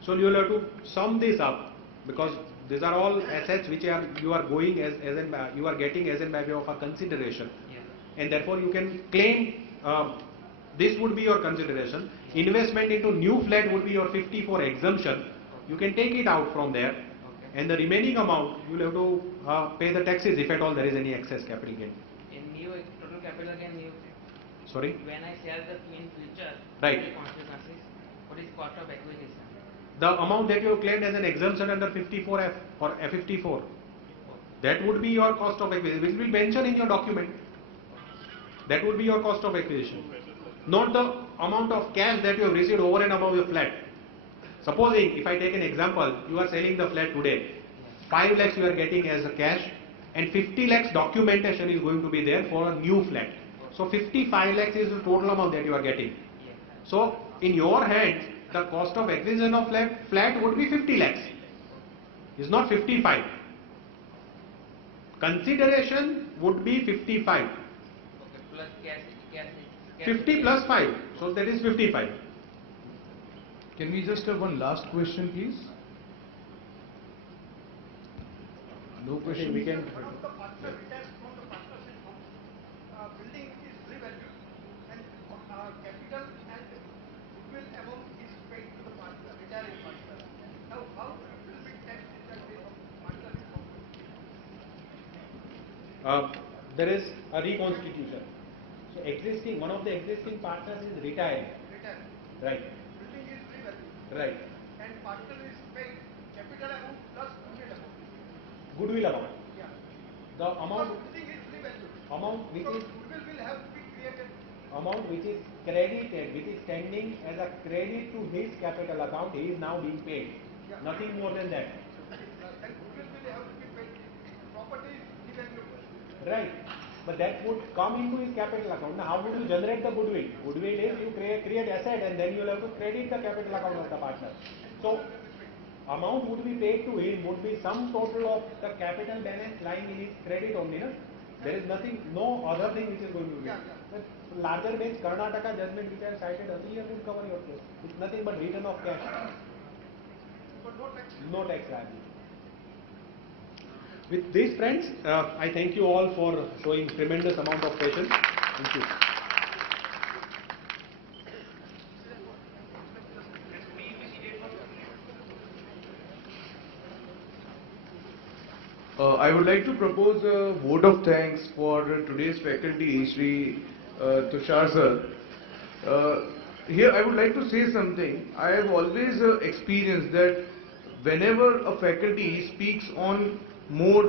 So you will have to sum this up because these are all assets which you are going as in you are getting as in by way of a consideration, and therefore you can claim this would be your consideration. Investment into new flat would be your 54 exemption. You can take it out from there, and the remaining amount you will have to pay the taxes if at all there is any excess capital gain. In new total capital gain, new. Sorry. When I sell the in future, Right. what is the consequences? What is cost of acquisition? The amount that you have claimed as an exemption under 54F or F54, that would be your cost of acquisition, which will be mentioned in your document. That would be your cost of acquisition, not the amount of cash that you have received over and above your flat. Supposing, if I take an example, you are selling the flat today, 5 lakhs you are getting as a cash, and 50 lakhs documentation is going to be there for a new flat. So 55 lakhs is the total amount that you are getting. So in your hands, the cost of acquisition of flat would be 50 lakhs. It's not 55. Consideration would be 55. Okay, plus cash. 50 plus 5. So that is 55. Can we just have one last question, please? No question. We can. One of the partner retains from the partnership building is revalued and capital and goodwill amount is paid to the partner, retiring partner. Now, how it will be taxed in the case of partnership? There is a reconstitution. So one of the existing partners is retiring. Retiring. Right. Building is revalued. Right. And partner is paid capital amount plus goodwill amount. Goodwill amount. Yeah. The amount Building is revalued. which So is goodwill will have to be created. amount which is credited, which is standing as a credit to his capital account, he is now being paid. Yeah. Nothing more than that. And goodwill will have to be paid. Property is revalued. Right. But that would come into his capital account. Now, how would you generate the goodwill? Goodwill is you create asset and then you will have to credit the capital account of the partner. So, amount would be paid to him would be some total of the capital balance lying in his credit only. No? There is nothing, no other thing which is going to be. The larger bench Karnataka judgment which I have cited earlier would cover your case. It's nothing but return of cash. No tax liability. With these friends, I thank you all for showing tremendous amount of patience. Thank you. I would like to propose a vote of thanks for today's faculty, Shri Tushar sir. Here I would like to say something. I have always experienced that whenever a faculty speaks on more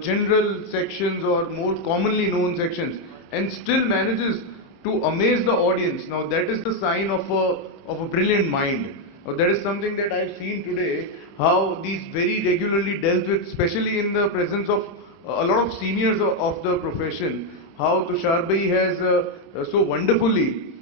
general sections or more commonly known sections and still manages to amaze the audience, now that is the sign of a brilliant mind. Now that is something that I have seen today, how these very regularly dealt with, especially in the presence of a lot of seniors of the profession, how Tushar Bhai has so wonderfully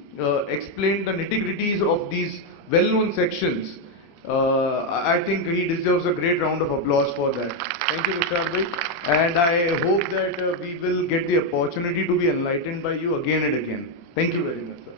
explained the nitty-gritties of these well-known sections. I think he deserves a great round of applause for that. Thank you, Tushar Bhai. And I hope that we will get the opportunity to be enlightened by you again and again. Thank you very much, sir.